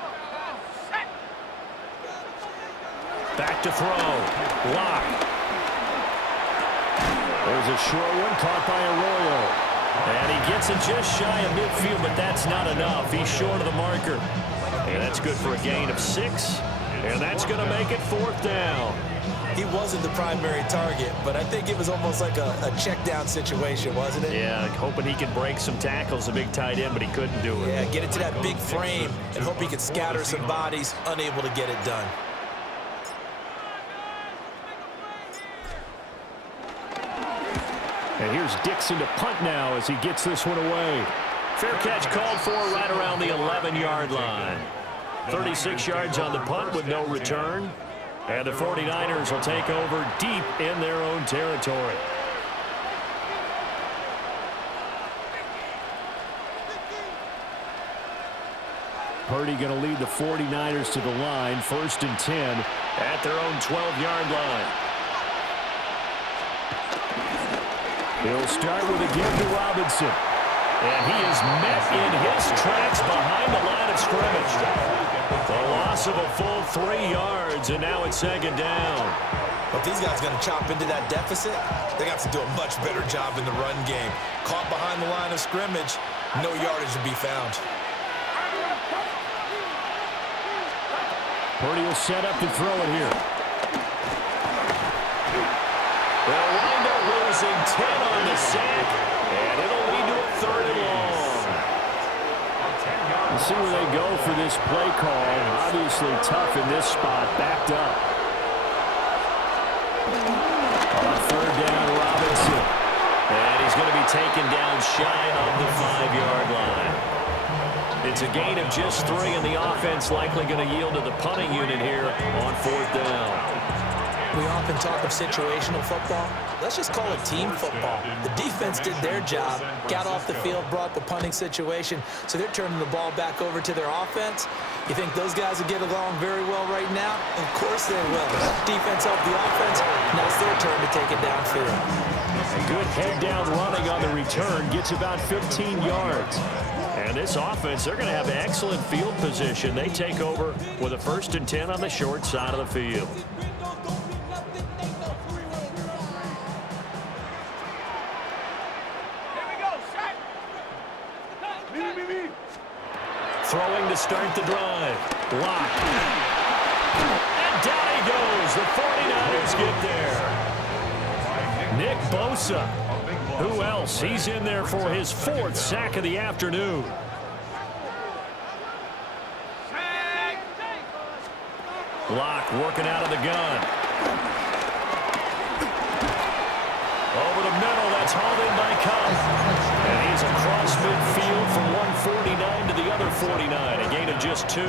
Back to throw. Lock. There's a short one caught by Arroyo. And he gets it just shy of midfield, but that's not enough. He's short of the marker. And that's good for a gain of 6. And that's going to make it 4th down. He wasn't the primary target, but I think it was almost like a check down situation, wasn't it? Yeah, hoping he could break some tackles, a big tight end, but he couldn't do it. Yeah, get it to that big frame and hope he could scatter some bodies, unable to get it done. And here's Dixon to punt now as he gets this one away. Fair catch called for right around the 11-yard line. 36 yards on the punt with no return. And the 49ers will take over deep in their own territory. Purdy going to lead the 49ers to the line. 1st and 10. At their own 12-yard line. He'll start with a give to Robinson. And he is met in his tracks behind the line of scrimmage. The loss of a full 3 yards, and now it's 2nd down. But these guys are going to chop into that deficit. They got to do a much better job in the run game. Caught behind the line of scrimmage, no yardage to be found. Purdy will set up to throw it here. They'll wind up losing 10 on the sack, and it'll lead to a 3rd and long. Let's see where they go for this play call. Obviously tough in this spot, backed up. On third down, Robinson. And he's going to be taken down shy of the 5-yard line. It's a gain of just 3, and the offense likely going to yield to the punting unit here on 4th down. We often talk of situational football. Let's just call it team football. The defense did their job, got off the field, brought the punting situation, so they're turning the ball back over to their offense. You think those guys will get along very well right now? Of course they will. Defense helped the offense. Now it's their turn to take it downfield. A good head-down running on the return gets about 15 yards. And this offense, they're going to have excellent field position. They take over with a 1st and 10 on the short side of the field. Throwing to start the drive. Lock. And down he goes. The 49ers get there. Nick Bosa. Who else? He's in there for his 4th sack of the afternoon. Lock working out of the gun. Over the middle, that's hauled in by Cup. And he's across midfield from 149 to the other 49. A gain of just 2.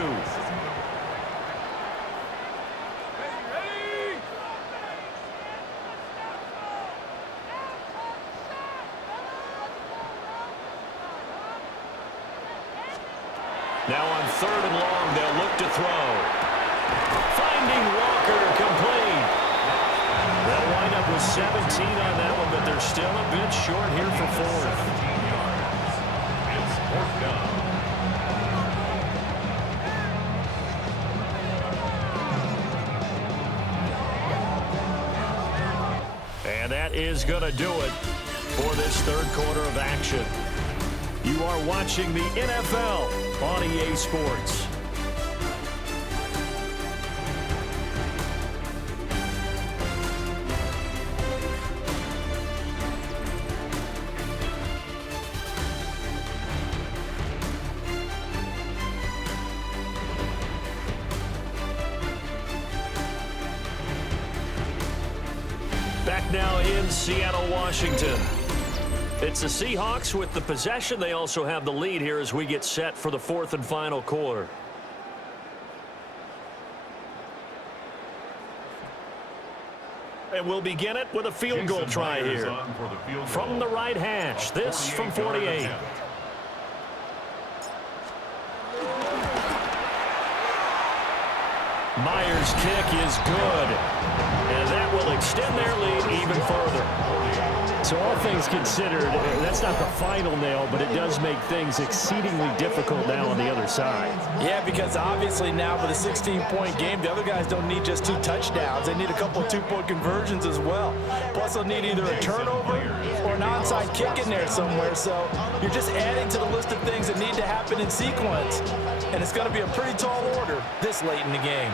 Now on 3rd and long, they'll look to throw. Finding Walker, complete. They'll wind up with 17 on that one, but they're still a bit short here for 4th. It's 4th down. And that is going to do it for this 3rd quarter of action. You are watching the NFL on EA Sports. Back now in Seattle, Washington. It's the Seahawks with the possession. They also have the lead here as we get set for the 4th and final quarter. And we'll begin it with a field goal try here. From the right hash, this from 48. Myers' kick is good. And that will extend their lead even further. So all things considered, that's not the final nail, but it does make things exceedingly difficult now on the other side. Yeah, because obviously now with a 16-point game, the other guys don't need just 2 touchdowns. They need a couple of 2-point conversions as well. Plus, they'll need either a turnover or an onside kick in there somewhere. So you're just adding to the list of things that need to happen in sequence. And it's going to be a pretty tall order this late in the game.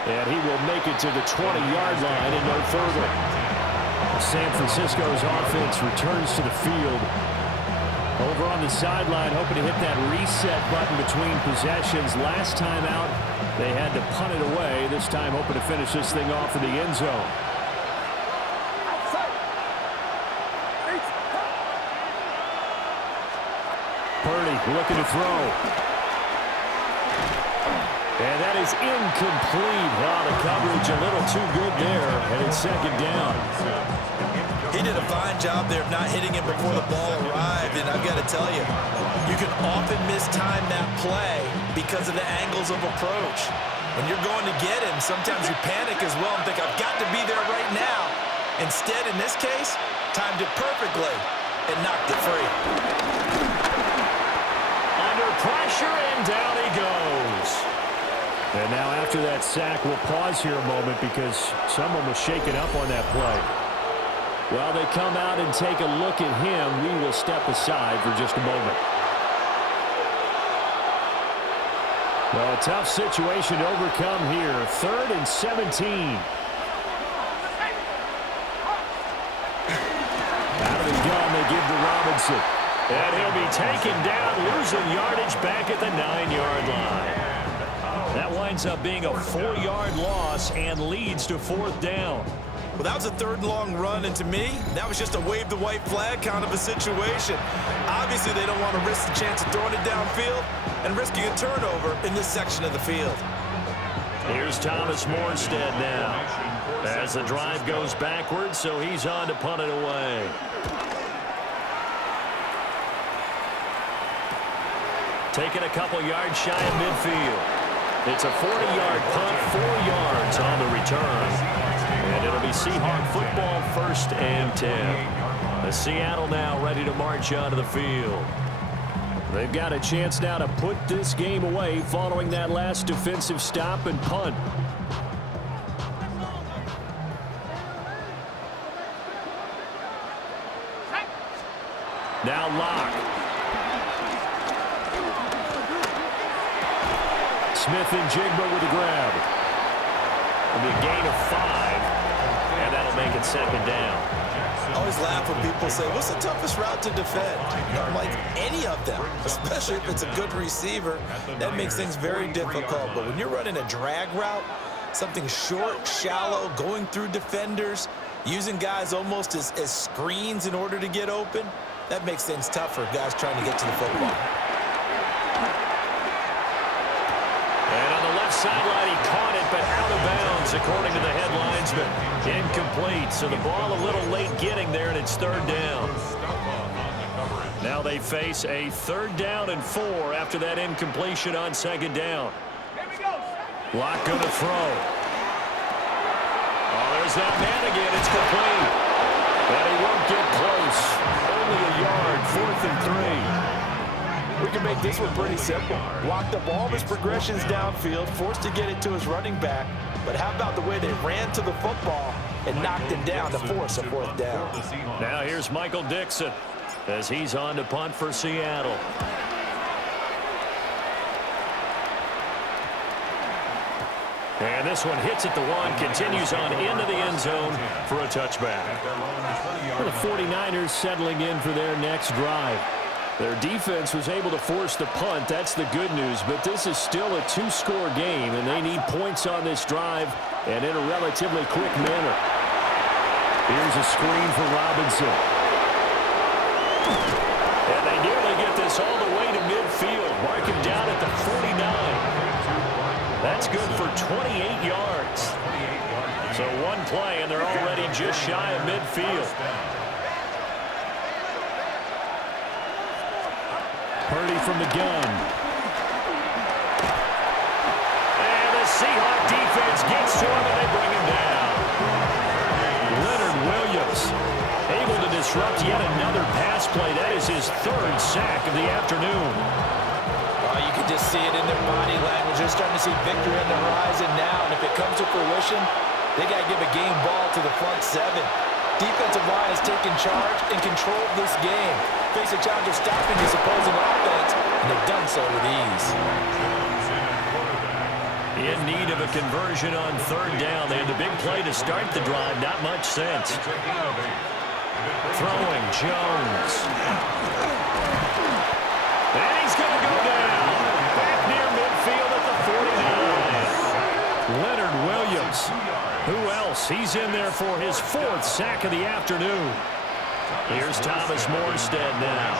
And he will make it to the 20-yard line and no further. San Francisco's offense returns to the field. Over on the sideline, hoping to hit that reset button between possessions. Last time out, they had to punt it away. This time, hoping to finish this thing off in the end zone. Purdy looking to throw. And that is incomplete. Oh, the coverage a little too good there, and it's 2nd down. He did a fine job there of not hitting him before the ball arrived, and I've got to tell you, you can often mistime that play because of the angles of approach. When you're going to get him, sometimes you panic as well and think, I've got to be there right now. Instead, in this case, timed it perfectly and knocked it free. Under pressure, and down he goes. And now after that sack, we'll pause here a moment because someone was shaken up on that play. While they come out and take a look at him, we will step aside for just a moment. Well, a tough situation to overcome here. 3rd and 17. Out of the gun, they give to Robinson. And he'll be taken down, losing yardage back at the 9-yard line. winds up being a 4-yard loss and leads to 4th down. Well, that was a 3rd and long run, and to me, that was just a wave the white flag kind of a situation. Obviously, they don't want to risk the chance of throwing it downfield and risking a turnover in this section of the field. Here's Thomas Morstead now as the drive goes backwards, so he's on to punt it away. Taking a couple yards shy of midfield. It's a 40-yard punt, 4 yards on the return. And it'll be Seahawk football, 1st and 10. The Seattle now ready to march onto the field. They've got a chance now to put this game away following that last defensive stop and punt. Now Locke. Smith and Jigba with the grab. It'll be a gain of 5, and that'll make it 2nd down. I always laugh when people say, what's the toughest route to defend? I'm like, any of them, especially if it's a good receiver. That makes things very difficult. But when you're running a drag route, something short, shallow, going through defenders, using guys almost as screens in order to get open, that makes things tough for guys trying to get to the football. And on the left sideline, he caught it, but out of bounds, according to the headlinesman. Incomplete, so the ball a little late getting there, and it's 3rd down. Now they face a 3rd down and 4 after that incompletion on 2nd down. Locke going to throw. Oh, there's that man again. It's complete. But he won't get close. Only a yard, 4th and 3. We can make this one pretty simple. Blocked up all of his progressions downfield, forced to get it to his running back. But how about the way they ran to the football and knocked him down to force a 4th down? Now here's Michael Dixon as he's on to punt for Seattle. And this one hits at the 1, continues on into the end zone for a touchback. For the 49ers settling in for their next drive. Their defense was able to force the punt. That's the good news. But this is still a 2-score game, and they need points on this drive and in a relatively quick manner. Here's a screen for Robinson. And they nearly get this all the way to midfield. Mark him down at the 49. That's good for 28 yards. So one play, and they're already just shy of midfield. Purdy from the gun. And the Seahawk defense gets to him, and they bring him down. Leonard Williams able to disrupt yet another pass play. That is his 3rd sack of the afternoon. You can just see it in their body language. They're starting to see victory on the horizon now, and if it comes to fruition, they got to give a game ball to the front 7. Defensive line has taken charge and controlled this game. Face a challenge of stopping his opposing offense, and they've done so with ease. In need of a conversion on 3rd down. They had the big play to start the drive. Not much sense. Throwing Jones. And he's going to go down. Back near midfield at the 49. Leonard Williams. Who else? He's in there for his 4th sack of the afternoon. Here's Thomas Morstead now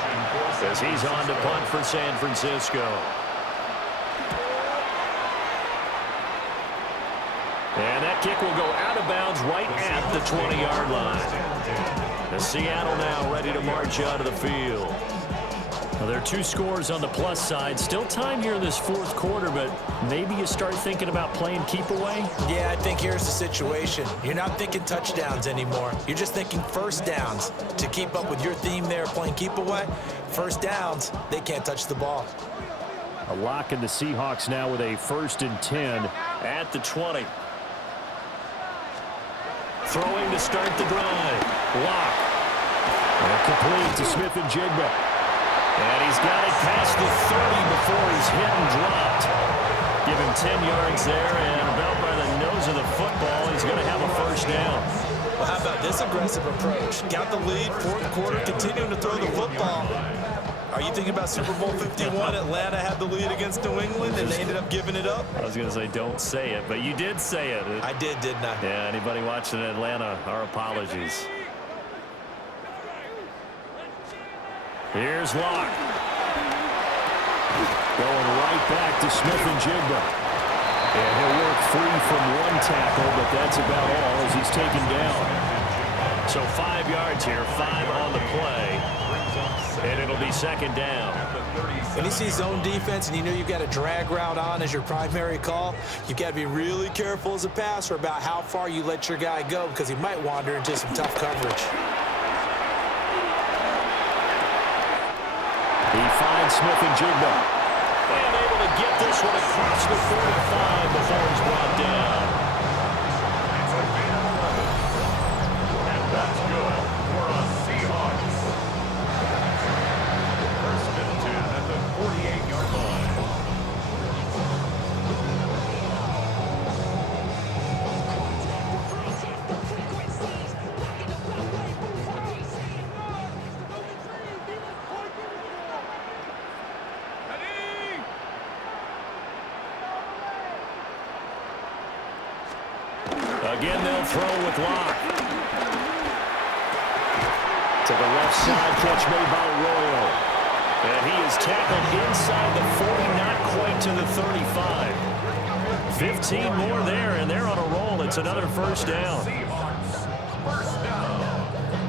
as he's on to punt for San Francisco. And that kick will go out of bounds right at the 20-yard line. The Seattle now ready to march out of the field. Well, there are 2 scores on the plus side. Still time here in this 4th quarter, but maybe you start thinking about playing keep away? Yeah, I think here's the situation. You're not thinking touchdowns anymore. You're just thinking 1st downs. To keep up with your theme there, playing keep away, 1st downs, they can't touch the ball. A lock in the Seahawks now with a 1st and 10 at the 20. Throwing to start the drive. Lock. And complete to Smith and Jigba. And he's got it past the 30 before he's hit and dropped. Give him 10 yards there, and about by the nose of the football, he's going to have a 1st down. Well, how about this aggressive approach? Got the lead, 4th quarter, continuing to throw the football. Are you thinking about Super Bowl 51? Atlanta had the lead against New England, and they ended up giving it up? I was going to say don't say it, but you did say it. I did, didn't I? Yeah, anybody watching Atlanta, our apologies. Here's Locke. Going right back to Smith-Njigba. And he'll work free from one tackle, but that's about all as he's taken down. So 5 yards here, 5 on the play. And it'll be second down. When you see zone defense and you know you've got a drag route on as your primary call, you've got to be really careful as a passer about how far you let your guy go because he might wander into some tough coverage. He finds Smith-Njigba. And able to get this one across the 45 before he's brought down. It's a gain of 11. And that's good for a Seahawks. First and 10 at the 48-yard line. Again, they'll throw with Locke. To the left side, catch made by Arroyo. And he is tackled inside the 40, not quite to the 35. 15 more there, and they're on a roll. It's another first down.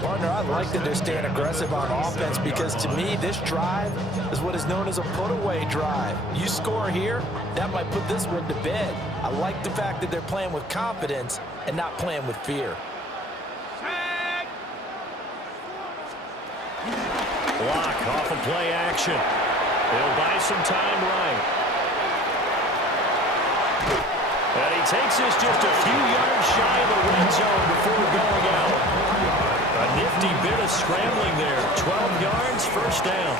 Partner, I like that they're staying aggressive on offense because to me, this drive is what is known as a put-away drive. You score here, that might put this one to bed. I like the fact that they're playing with confidence and not playing with fear. Block off of play action. He'll buy some time right. And he takes this just a few yards shy of the red zone before going out. A nifty bit of scrambling there. 12 yards, first down.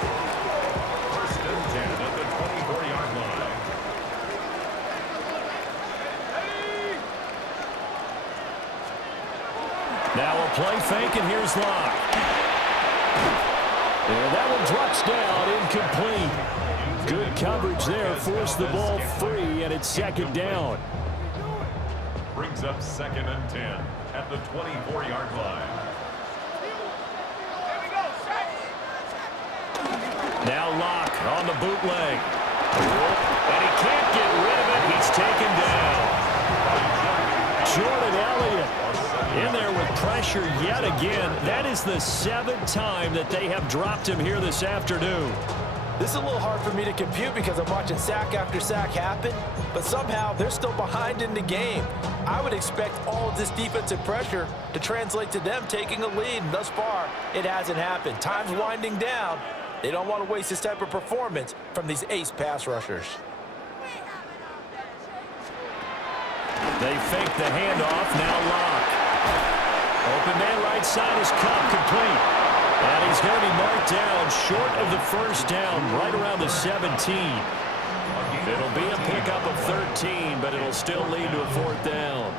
First and 10 at the 24-yard line. Now a play fake, and here's Locke. And that one drops down, incomplete. Good coverage there, forced the ball free, and it's second down. Brings up second and 10 at the 24-yard line. Now Locke on the bootleg. And he can't get rid of it. He's taken down. Jordan Elliott in there with pressure yet again. That is the 7th time that they have dropped him here this afternoon. This is a little hard for me to compute because I'm watching sack after sack happen, but somehow they're still behind in the game. I would expect all of this defensive pressure to translate to them taking a lead, and thus far, it hasn't happened. Time's winding down. They don't want to waste this type of performance from these ace pass rushers. They fake the handoff, now Locke. Open man right side is caught complete. And he's going to be marked down short of the first down, right around the 17. It'll be a pickup of 13, but it'll still lead to a fourth down.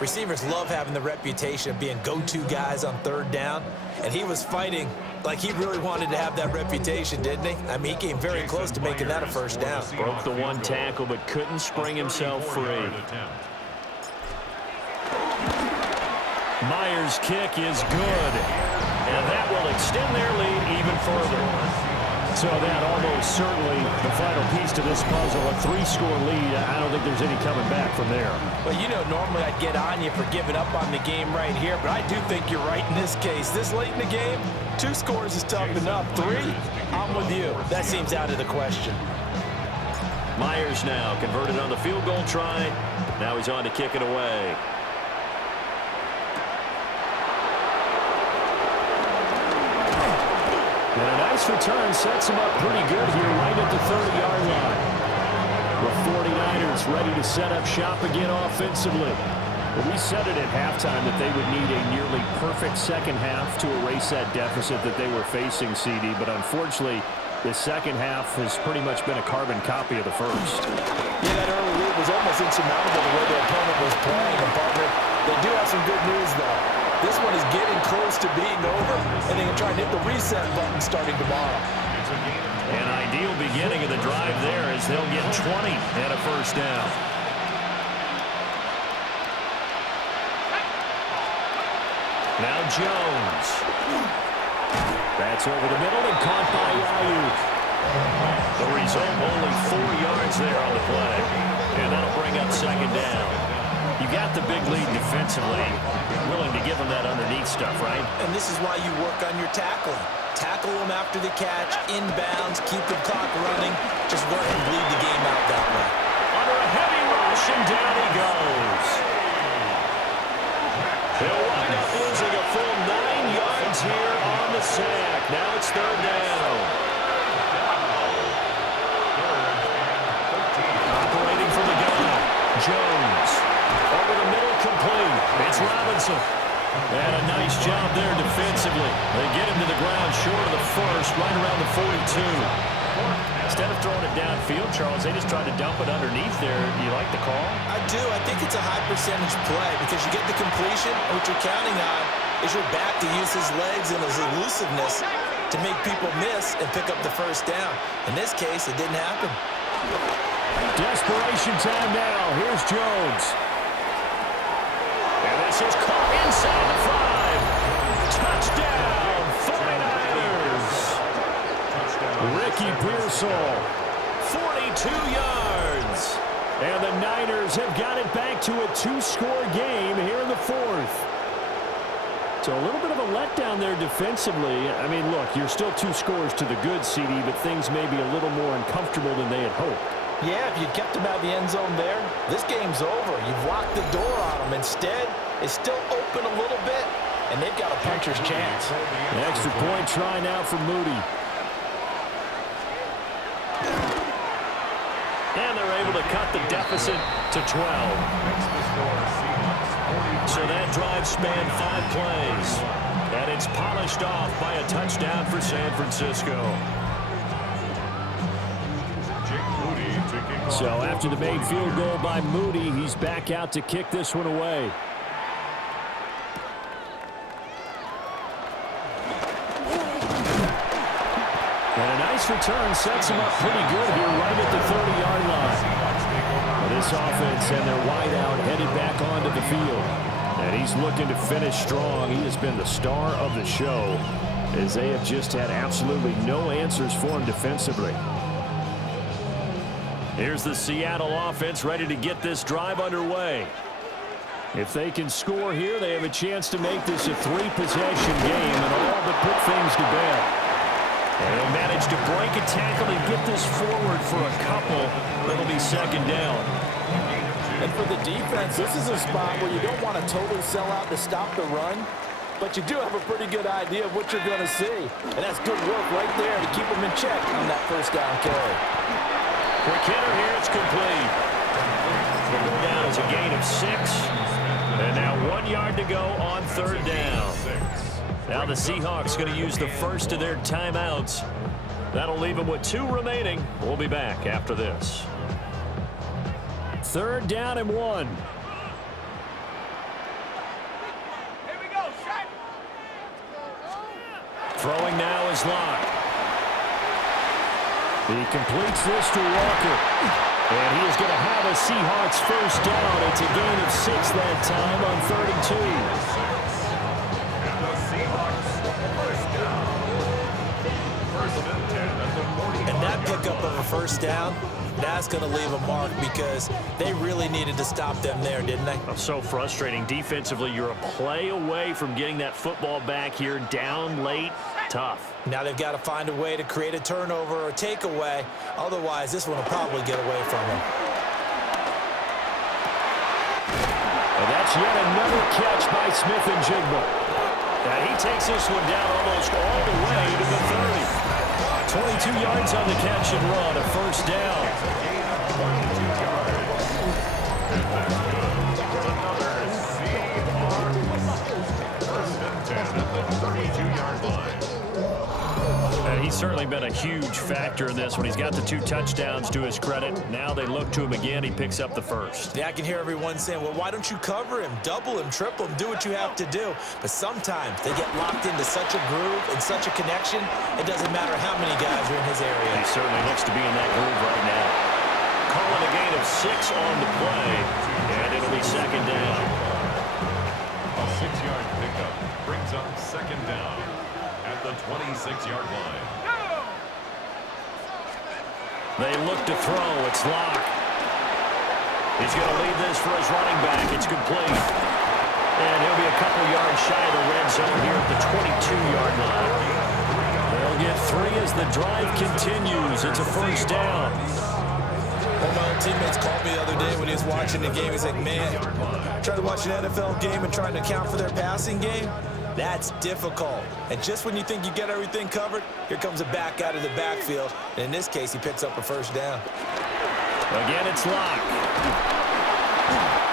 Receivers love having the reputation of being go-to guys on third down, and he was fighting like he really wanted to have that reputation, didn't he? I mean, he came very close to making that a first down. Broke the one tackle, but couldn't spring himself free. Myers' kick is good, and that will extend their lead even further. So that almost certainly the final piece to this puzzle, a 3-score lead. I don't think there's any coming back from there. Well, you know, normally I'd get on you for giving up on the game right here, but I do think you're right in this case. This late in the game, 2 scores is tough enough. 3, I'm with you. That seems out of the question. Myers now converted on the field goal try. Now he's on to kick it away. And a nice return sets him up pretty good here right at the 30-yard line. The 49ers ready to set up shop again offensively. Well, we said it at halftime that they would need a nearly perfect second half to erase that deficit that they were facing, CD. But unfortunately, the second half has pretty much been a carbon copy of the first. Yeah, that early lead was almost insurmountable the way their opponent was playing. And partner, they do have some good news, though. This one is getting close to being over, and they can try and hit the reset button starting tomorrow. An ideal beginning of the drive there as they'll get 20 and a first down. Now Jones. That's over the middle and caught by Ayuk. The result, only 4 yards there on the play. And that'll bring up second down. You got the big lead defensively. Willing to give them that underneath stuff, right? And this is why you work on your tackling. Tackle them after the catch, inbounds, keep the clock running. Just work and bleed the game out that way. Under a heavy rush, and down he goes. He'll wind up losing a full 9 yards here on the sack. Now it's third down. Operating from the gun. Jones. Over the middle, complete. It's Robinson. And a nice job there defensively. They get him to the ground short of the first, right around the 42. Instead of throwing it downfield, Charles, they just tried to dump it underneath there. You like the call? I do. I think it's a high percentage play because you get the completion, and what you're counting on is your back to use his legs and his elusiveness to make people miss and pick up the first down. In this case, it didn't happen. Desperation time now. Here's Jones. And this is caught inside the 5. Touchdown, 49ers. Ricky Pearsall, 42 yards. And the Niners have got it back to a 2-score game here in the 4th. So a little bit of a letdown there defensively. I mean, look, you're still 2 scores to the good, CD, but things may be a little more uncomfortable than they had hoped. Yeah, if you kept him out of the end zone there, this game's over. You've locked the door on him. Instead, it's still open a little bit, and they've got a puncher's chance. An extra point try now for Moody. And they're able to cut the deficit to 12. So that drive spanned 5 plays. And it's polished off by a touchdown for San Francisco. So after the made field goal by Moody, he's back out to kick this one away. And a nice return sets him up pretty good here right at the 30-yard line. This offense and their wideout headed back onto the field. And he's looking to finish strong. He has been the star of the show as they have just had absolutely no answers for him defensively. Here's the Seattle offense ready to get this drive underway. If they can score here, they have a chance to make this a 3-possession game and all but put things to bed. And they'll manage to break a tackle and get this forward for a couple. It'll be second down. And for the defense, this is a spot where you don't want to totally sell out to stop the run, but you do have a pretty good idea of what you're going to see. And that's good work right there to keep them in check on that first down carry. Quick hitter here, it's complete. The down is a gain of 6. And now 1 yard to go on third down. Now the Seahawks going to use the first of their timeouts. That'll leave them with 2 remaining. We'll be back after this. Third down and 1. Here we go, shot. Throwing now is Locke. He completes this to Walker. And he is going to have a Seahawks first down. It's a gain of 6 that time on 32. And the Seahawks first down. First and 10 at the 40. And that pickup of a first down, that's going to leave a mark because they really needed to stop them there, didn't they? So frustrating. Defensively, you're a play away from getting that football back here down late. Tough. Now they've got to find a way to create a turnover or takeaway. Otherwise, this one will probably get away from them. And that's yet another catch by Smith and Jigba. And he takes this one down almost all the way to the 30. 22 yards on the catch and run, a first down. He he's certainly been a huge factor in this one. He's got the 2 touchdowns to his credit. Now they look to him again. He picks up the first. Yeah, I can hear everyone saying, well, why don't you cover him, double him, triple him, do what you have to do. But sometimes they get locked into such a groove and such a connection, it doesn't matter how many guys are in his area. He certainly looks to be in that groove right now. Calling a gain of 6 on the play, and it'll be second down. A 6-yard pickup brings up second down at the 26-yard line. They look to throw. It's Locke. He's going to lead this for his running back. It's complete. And he'll be a couple yards shy of the red zone here at the 22-yard line. They'll get 3 as the drive continues. It's a first down. One of my old teammates called me the other day when he was watching the game. He's like, man, trying to watch an NFL game and trying to account for their passing game, that's difficult. And just when you think you get everything covered, here comes a back out of the backfield. And in this case, he picks up a first down. Again, it's Locke.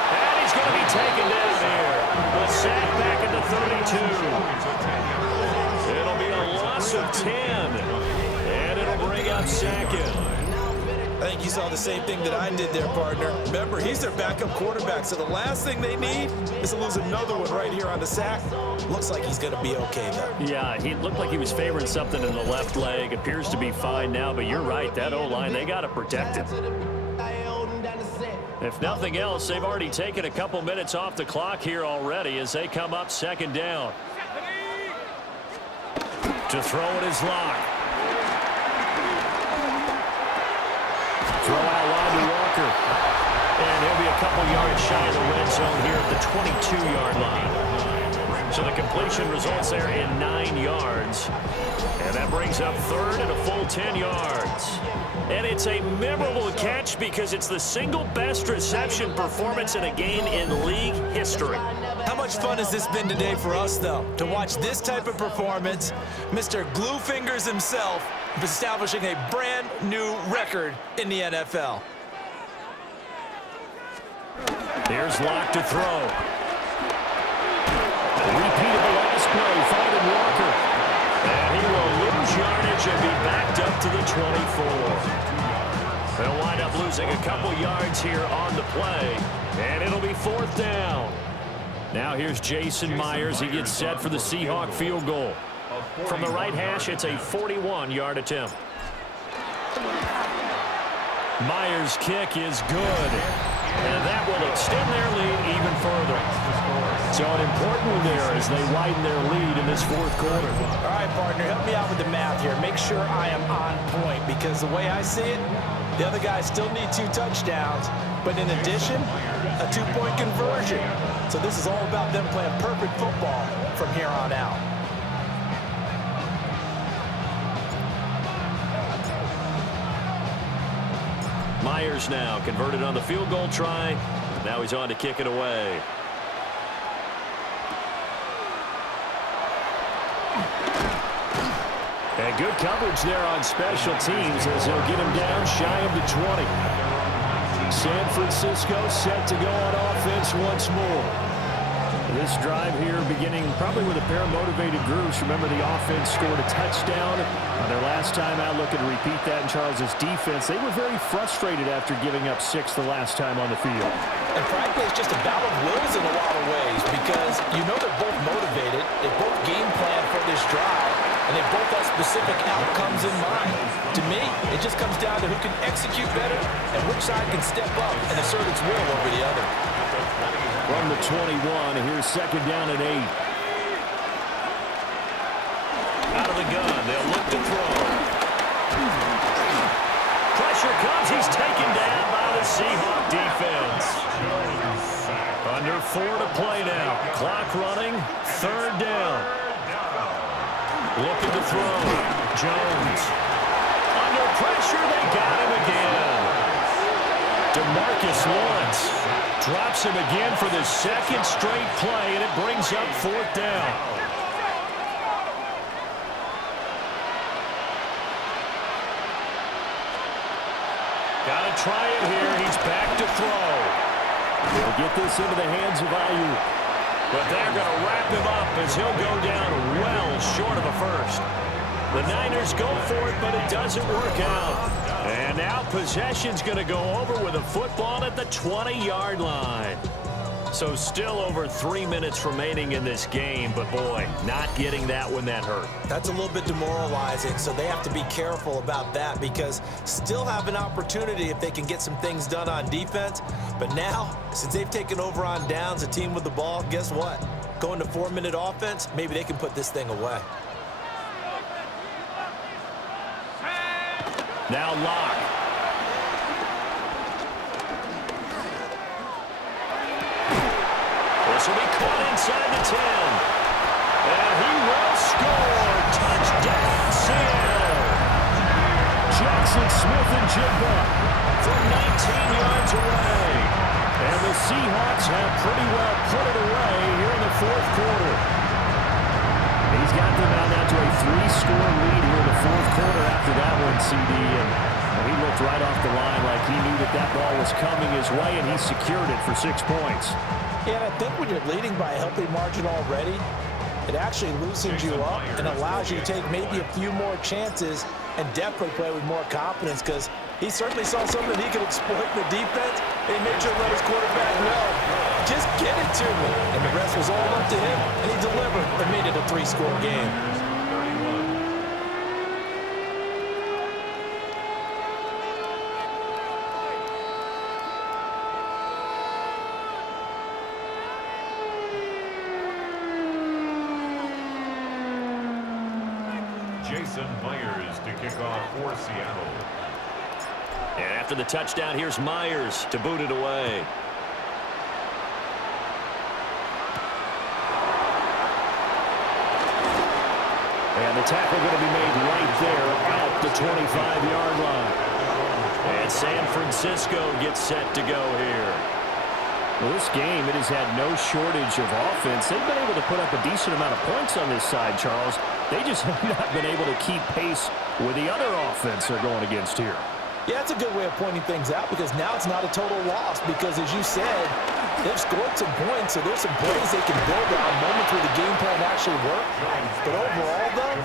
And he's going to be taken down here. The sack back at the 32. It'll be a loss of 10. And it'll bring up second. I think you saw the same thing that I did there, partner. Remember, he's their backup quarterback, so the last thing they need is to lose another one right here on the sack. Looks like he's going to be okay, though. Yeah, he looked like he was favoring something in the left leg. Appears to be fine now, but you're right. That O-line, they got to protect him. If nothing else, they've already taken a couple minutes off the clock here already as they come up second down. To throw it is Locke. Throw out wide to Walker. And he'll be a couple yards shy of the red zone here at the 22-yard line. So the completion results there in 9 yards. And that brings up third and a full 10 yards. And it's a memorable catch because it's the single best reception performance in a game in league history. How much fun has this been today for us, though, to watch this type of performance? Mr. Glue Fingers himself establishing a brand new record in the NFL. Here's Locke to throw. Repeat of the last play, finding Walker. And he will lose yardage and be backed up to the 24. They'll wind up losing a couple yards here on the play. And it'll be fourth down. Now here's Jason Myers. He gets set for the Seahawk field goal. From the right hash, it's a 41-yard attempt. Myers' kick is good. And that will extend their lead even further. So an important one there as they widen their lead in this fourth quarter. All right, partner, help me out with the math here. Make sure I am on point because the way I see it, the other guys still need 2 touchdowns. But in addition, a 2-point conversion. So this is all about them playing perfect football from here on out. Myers now converted on the field goal try. Now he's on to kick it away. And good coverage there on special teams as he'll get him down shy of the 20. San Francisco set to go on offense once more. This drive here beginning probably with a pair of motivated groups. Remember, the offense scored a touchdown on their last time out. Looking to repeat that in Charles's defense. They were very frustrated after giving up 6 the last time on the field. And frankly, it's just a battle of wills in a lot of ways because you know they're both motivated. They both game plan for this drive, and they both have specific outcomes in mind. To me, it just comes down to who can execute better and which side can step up and assert its will over the other. From the 21, here's second down and 8. Out of the gun, they'll look to throw. Pressure comes, he's taken down by the Seahawk defense. Under 4 to play now. Clock running, third down. Looking to throw. Jones. Under pressure, they got him again. DeMarcus Lawrence drops him again for the second straight play, and it brings up fourth down. Got to try it here. He's back to throw. He'll get this into the hands of Ayuk. But they're going to wrap him up as he'll go down well short of a first. The Niners go for it, but it doesn't work out. And now possession's going to go over with a football at the 20-yard line. So still over 3 minutes remaining in this game, but boy, not getting that when that hurt. That's a little bit demoralizing, so they have to be careful about that because still have an opportunity if they can get some things done on defense. But now, since they've taken over on downs, a team with the ball, guess what? Going to 4-minute offense, maybe they can put this thing away. Now Locke. This will be caught inside the 10. And he will score. Touchdown, Seattle. Jackson Smith-Njigba from 19 yards away. And the Seahawks have pretty well put it away here in the fourth quarter. He's got them out now to a 3-score lead here in the fourth quarter after that one, CD. And he looked right off the line like he knew that that ball was coming his way, and he secured it for 6 points. Yeah, and I think when you're leading by a healthy margin already, it actually loosens you up and allows you to take maybe a few more chances and definitely play with more confidence because he certainly saw something he could exploit in the defense, and he made sure to let his quarterback know, just get it to me. And the rest was all up to him, and he delivered and made it a 3-score game. Jason Myers to kick off for Seattle. And after the touchdown, here's Myers to boot it away. And the tackle going to be made right there at the 25-yard line. And San Francisco gets set to go here. Well, this game, it has had no shortage of offense. They've been able to put up a decent amount of points on this side, Charles. They just have not been able to keep pace with the other offense they're going against here. Yeah, that's a good way of pointing things out because now it's not a total loss because, as you said, they've scored some points, so there's some plays they can build on, moments where the game plan actually worked. But overall, though,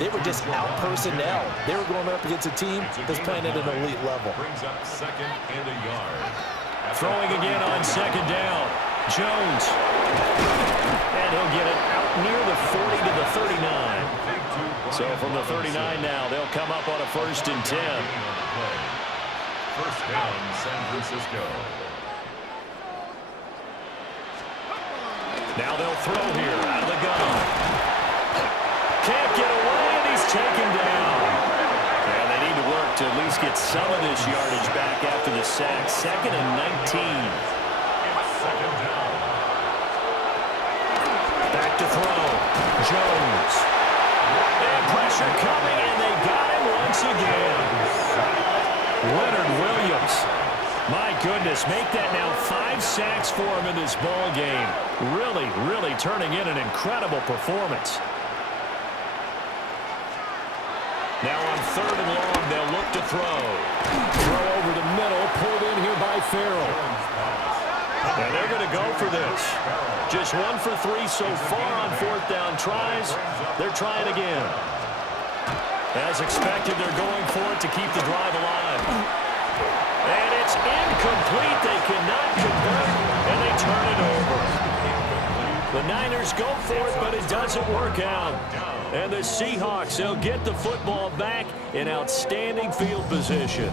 they were just out-personnel. They were going up against a team that's playing at an elite level. Brings up 2nd and a yard. Throwing again on 2nd down. Jones. And he'll get it out near the 40 to the 39. So from the 39 now, they'll come up on a 1st and 10. First down, San Francisco. Now they'll throw here out of the gun. Can't get away, and he's taken down. And they need to work to at least get some of this yardage back after the sack. 2nd and 19. Second down. Back to throw. Jones. And pressure coming, and they got him once again. Leonard Williams. My goodness, make that now 5 sacks for him in this ball game. Really, really turning in an incredible performance. Now on 3rd and long, they'll look to throw. Throw over the middle, pulled in here by Farrell. And they're going to go for this. Just 1 for 3 so far on 4th down tries. They're trying again. As expected, they're going for it to keep the drive alive. And it's incomplete. They cannot convert, and they turn it over. The Niners go for it, but it doesn't work out. And the Seahawks, they'll get the football back in outstanding field position.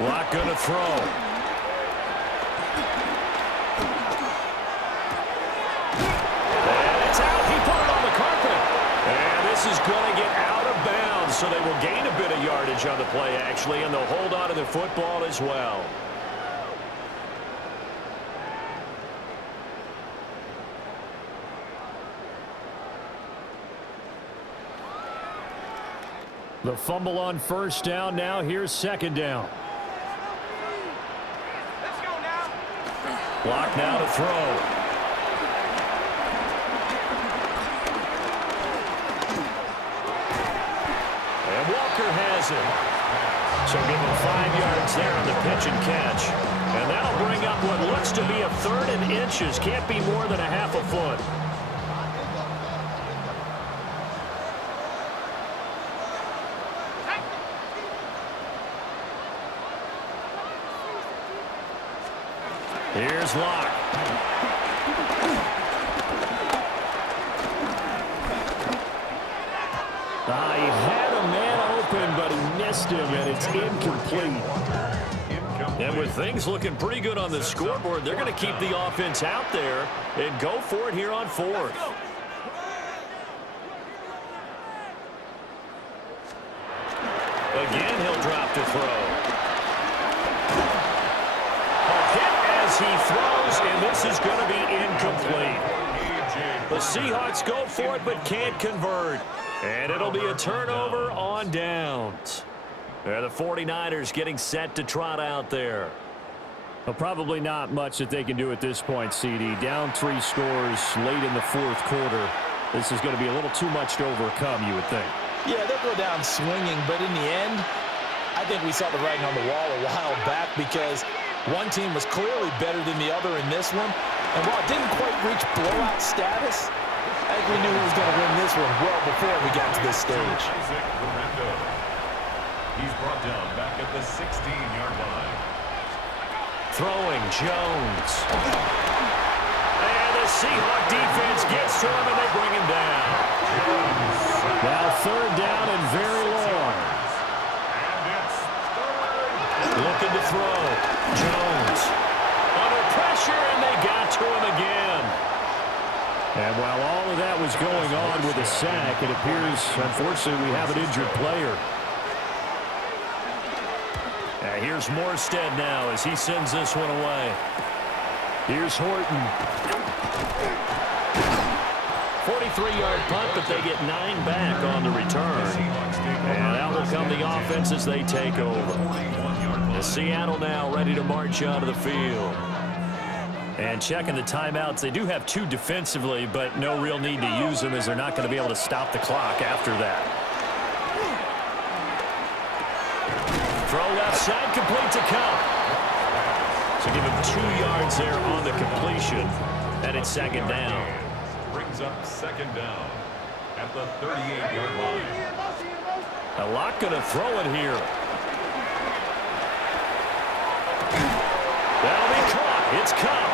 Locke going to throw. And it's out. He put it on the carpet. And this is going to get out of bounds, so they will gain a bit of yardage on the play, actually, and they'll hold on to the football as well. The fumble on 1st down. Now here's 2nd down. Let's go now. Locke now to throw. Walker has it. So give him 5 yards there on the pitch and catch. And that'll bring up what looks to be a 3rd and inches. Can't be more than a half a foot. Here's Locke. He had a man open, but he missed him, and it's incomplete. And with things looking pretty good on the scoreboard, they're going to keep the offense out there and go for it here on 4th. Again, he'll drop to throw. A hit as he throws, and this is going to be incomplete. The Seahawks go for it, but can't convert. And it'll be a turnover on downs. The 49ers getting set to trot out there. Well, probably not much that they can do at this point, CD. Down 3 scores late in the 4th quarter. This is going to be a little too much to overcome, you would think. Yeah, they'll go down swinging, but in the end, I think we saw the writing on the wall a while back because one team was clearly better than the other in this one. And while it didn't quite reach blowout status, I think we knew who was going to win this one well before we got to this stage. He's brought down back at the 16-yard line. Throwing Jones. And the Seahawk defense gets to him, and they bring him down. Now 3rd down and very long. Looking to throw. Jones. Under pressure, and they got to him again. And while all of that was going on with a sack, it appears, unfortunately, we have an injured player. Here's Morstead now as he sends this one away. Here's Horton. 43-yard punt, but they get 9 back on the return. And out will come the offense as they take over. And Seattle now ready to march out of the field. And checking the timeouts, they do have 2 defensively, but no real need to use them as they're not going to be able to stop the clock after that. Throw left side, complete to Cup. So give him 2 yards there on the completion, and it's 2nd down. Brings up 2nd down at the 38-yard line. A lot going to throw it here. That'll be caught. It's Cup.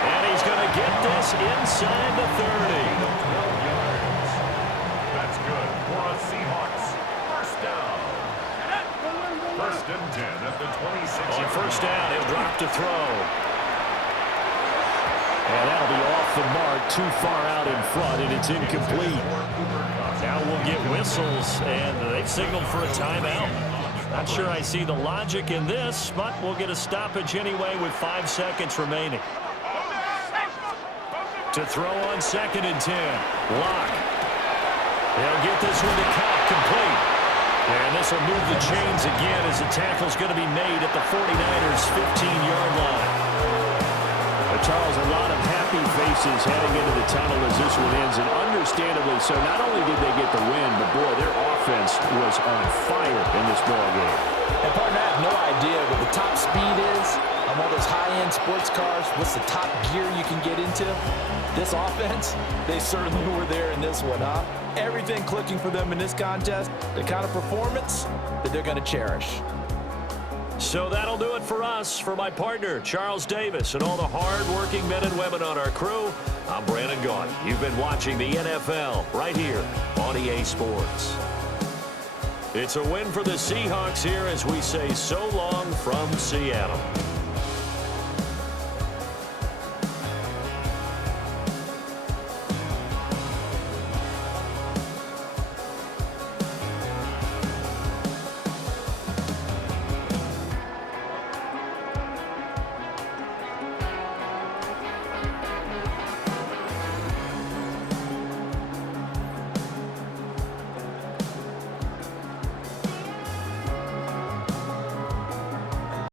And he's going to get this inside the 30. 12 yards. That's good for a Seahawks first down. 1st and 10 at the 26. On 1st down, he'll drop to throw. And that'll be off the mark, too far out in front, and it's incomplete. Now we'll get whistles, and they've signaled for a timeout. Not sure I see the logic in this, but we'll get a stoppage anyway with 5 seconds remaining. To throw on 2nd and 10. Locke. They'll get this one to Cup, complete. And this will move the chains again as the tackle's going to be made at the 49ers' 15-yard line. Charles, a lot of happy faces heading into the tunnel as this one ends, and understandably so. Not only did they get the win, but boy, their offense was on fire in this ball game. And partner, I have no idea what the top speed is on all those high-end sports cars. What's the top gear you can get into? This offense, they certainly were there in this one, huh? Everything clicking for them in this contest, the kind of performance that they're going to cherish. So that'll do it for us. For my partner, Charles Davis, and all the hard-working men and women on our crew, I'm Brandon Gaudin. You've been watching the NFL right here on EA Sports. It's a win for the Seahawks here as we say so long from Seattle.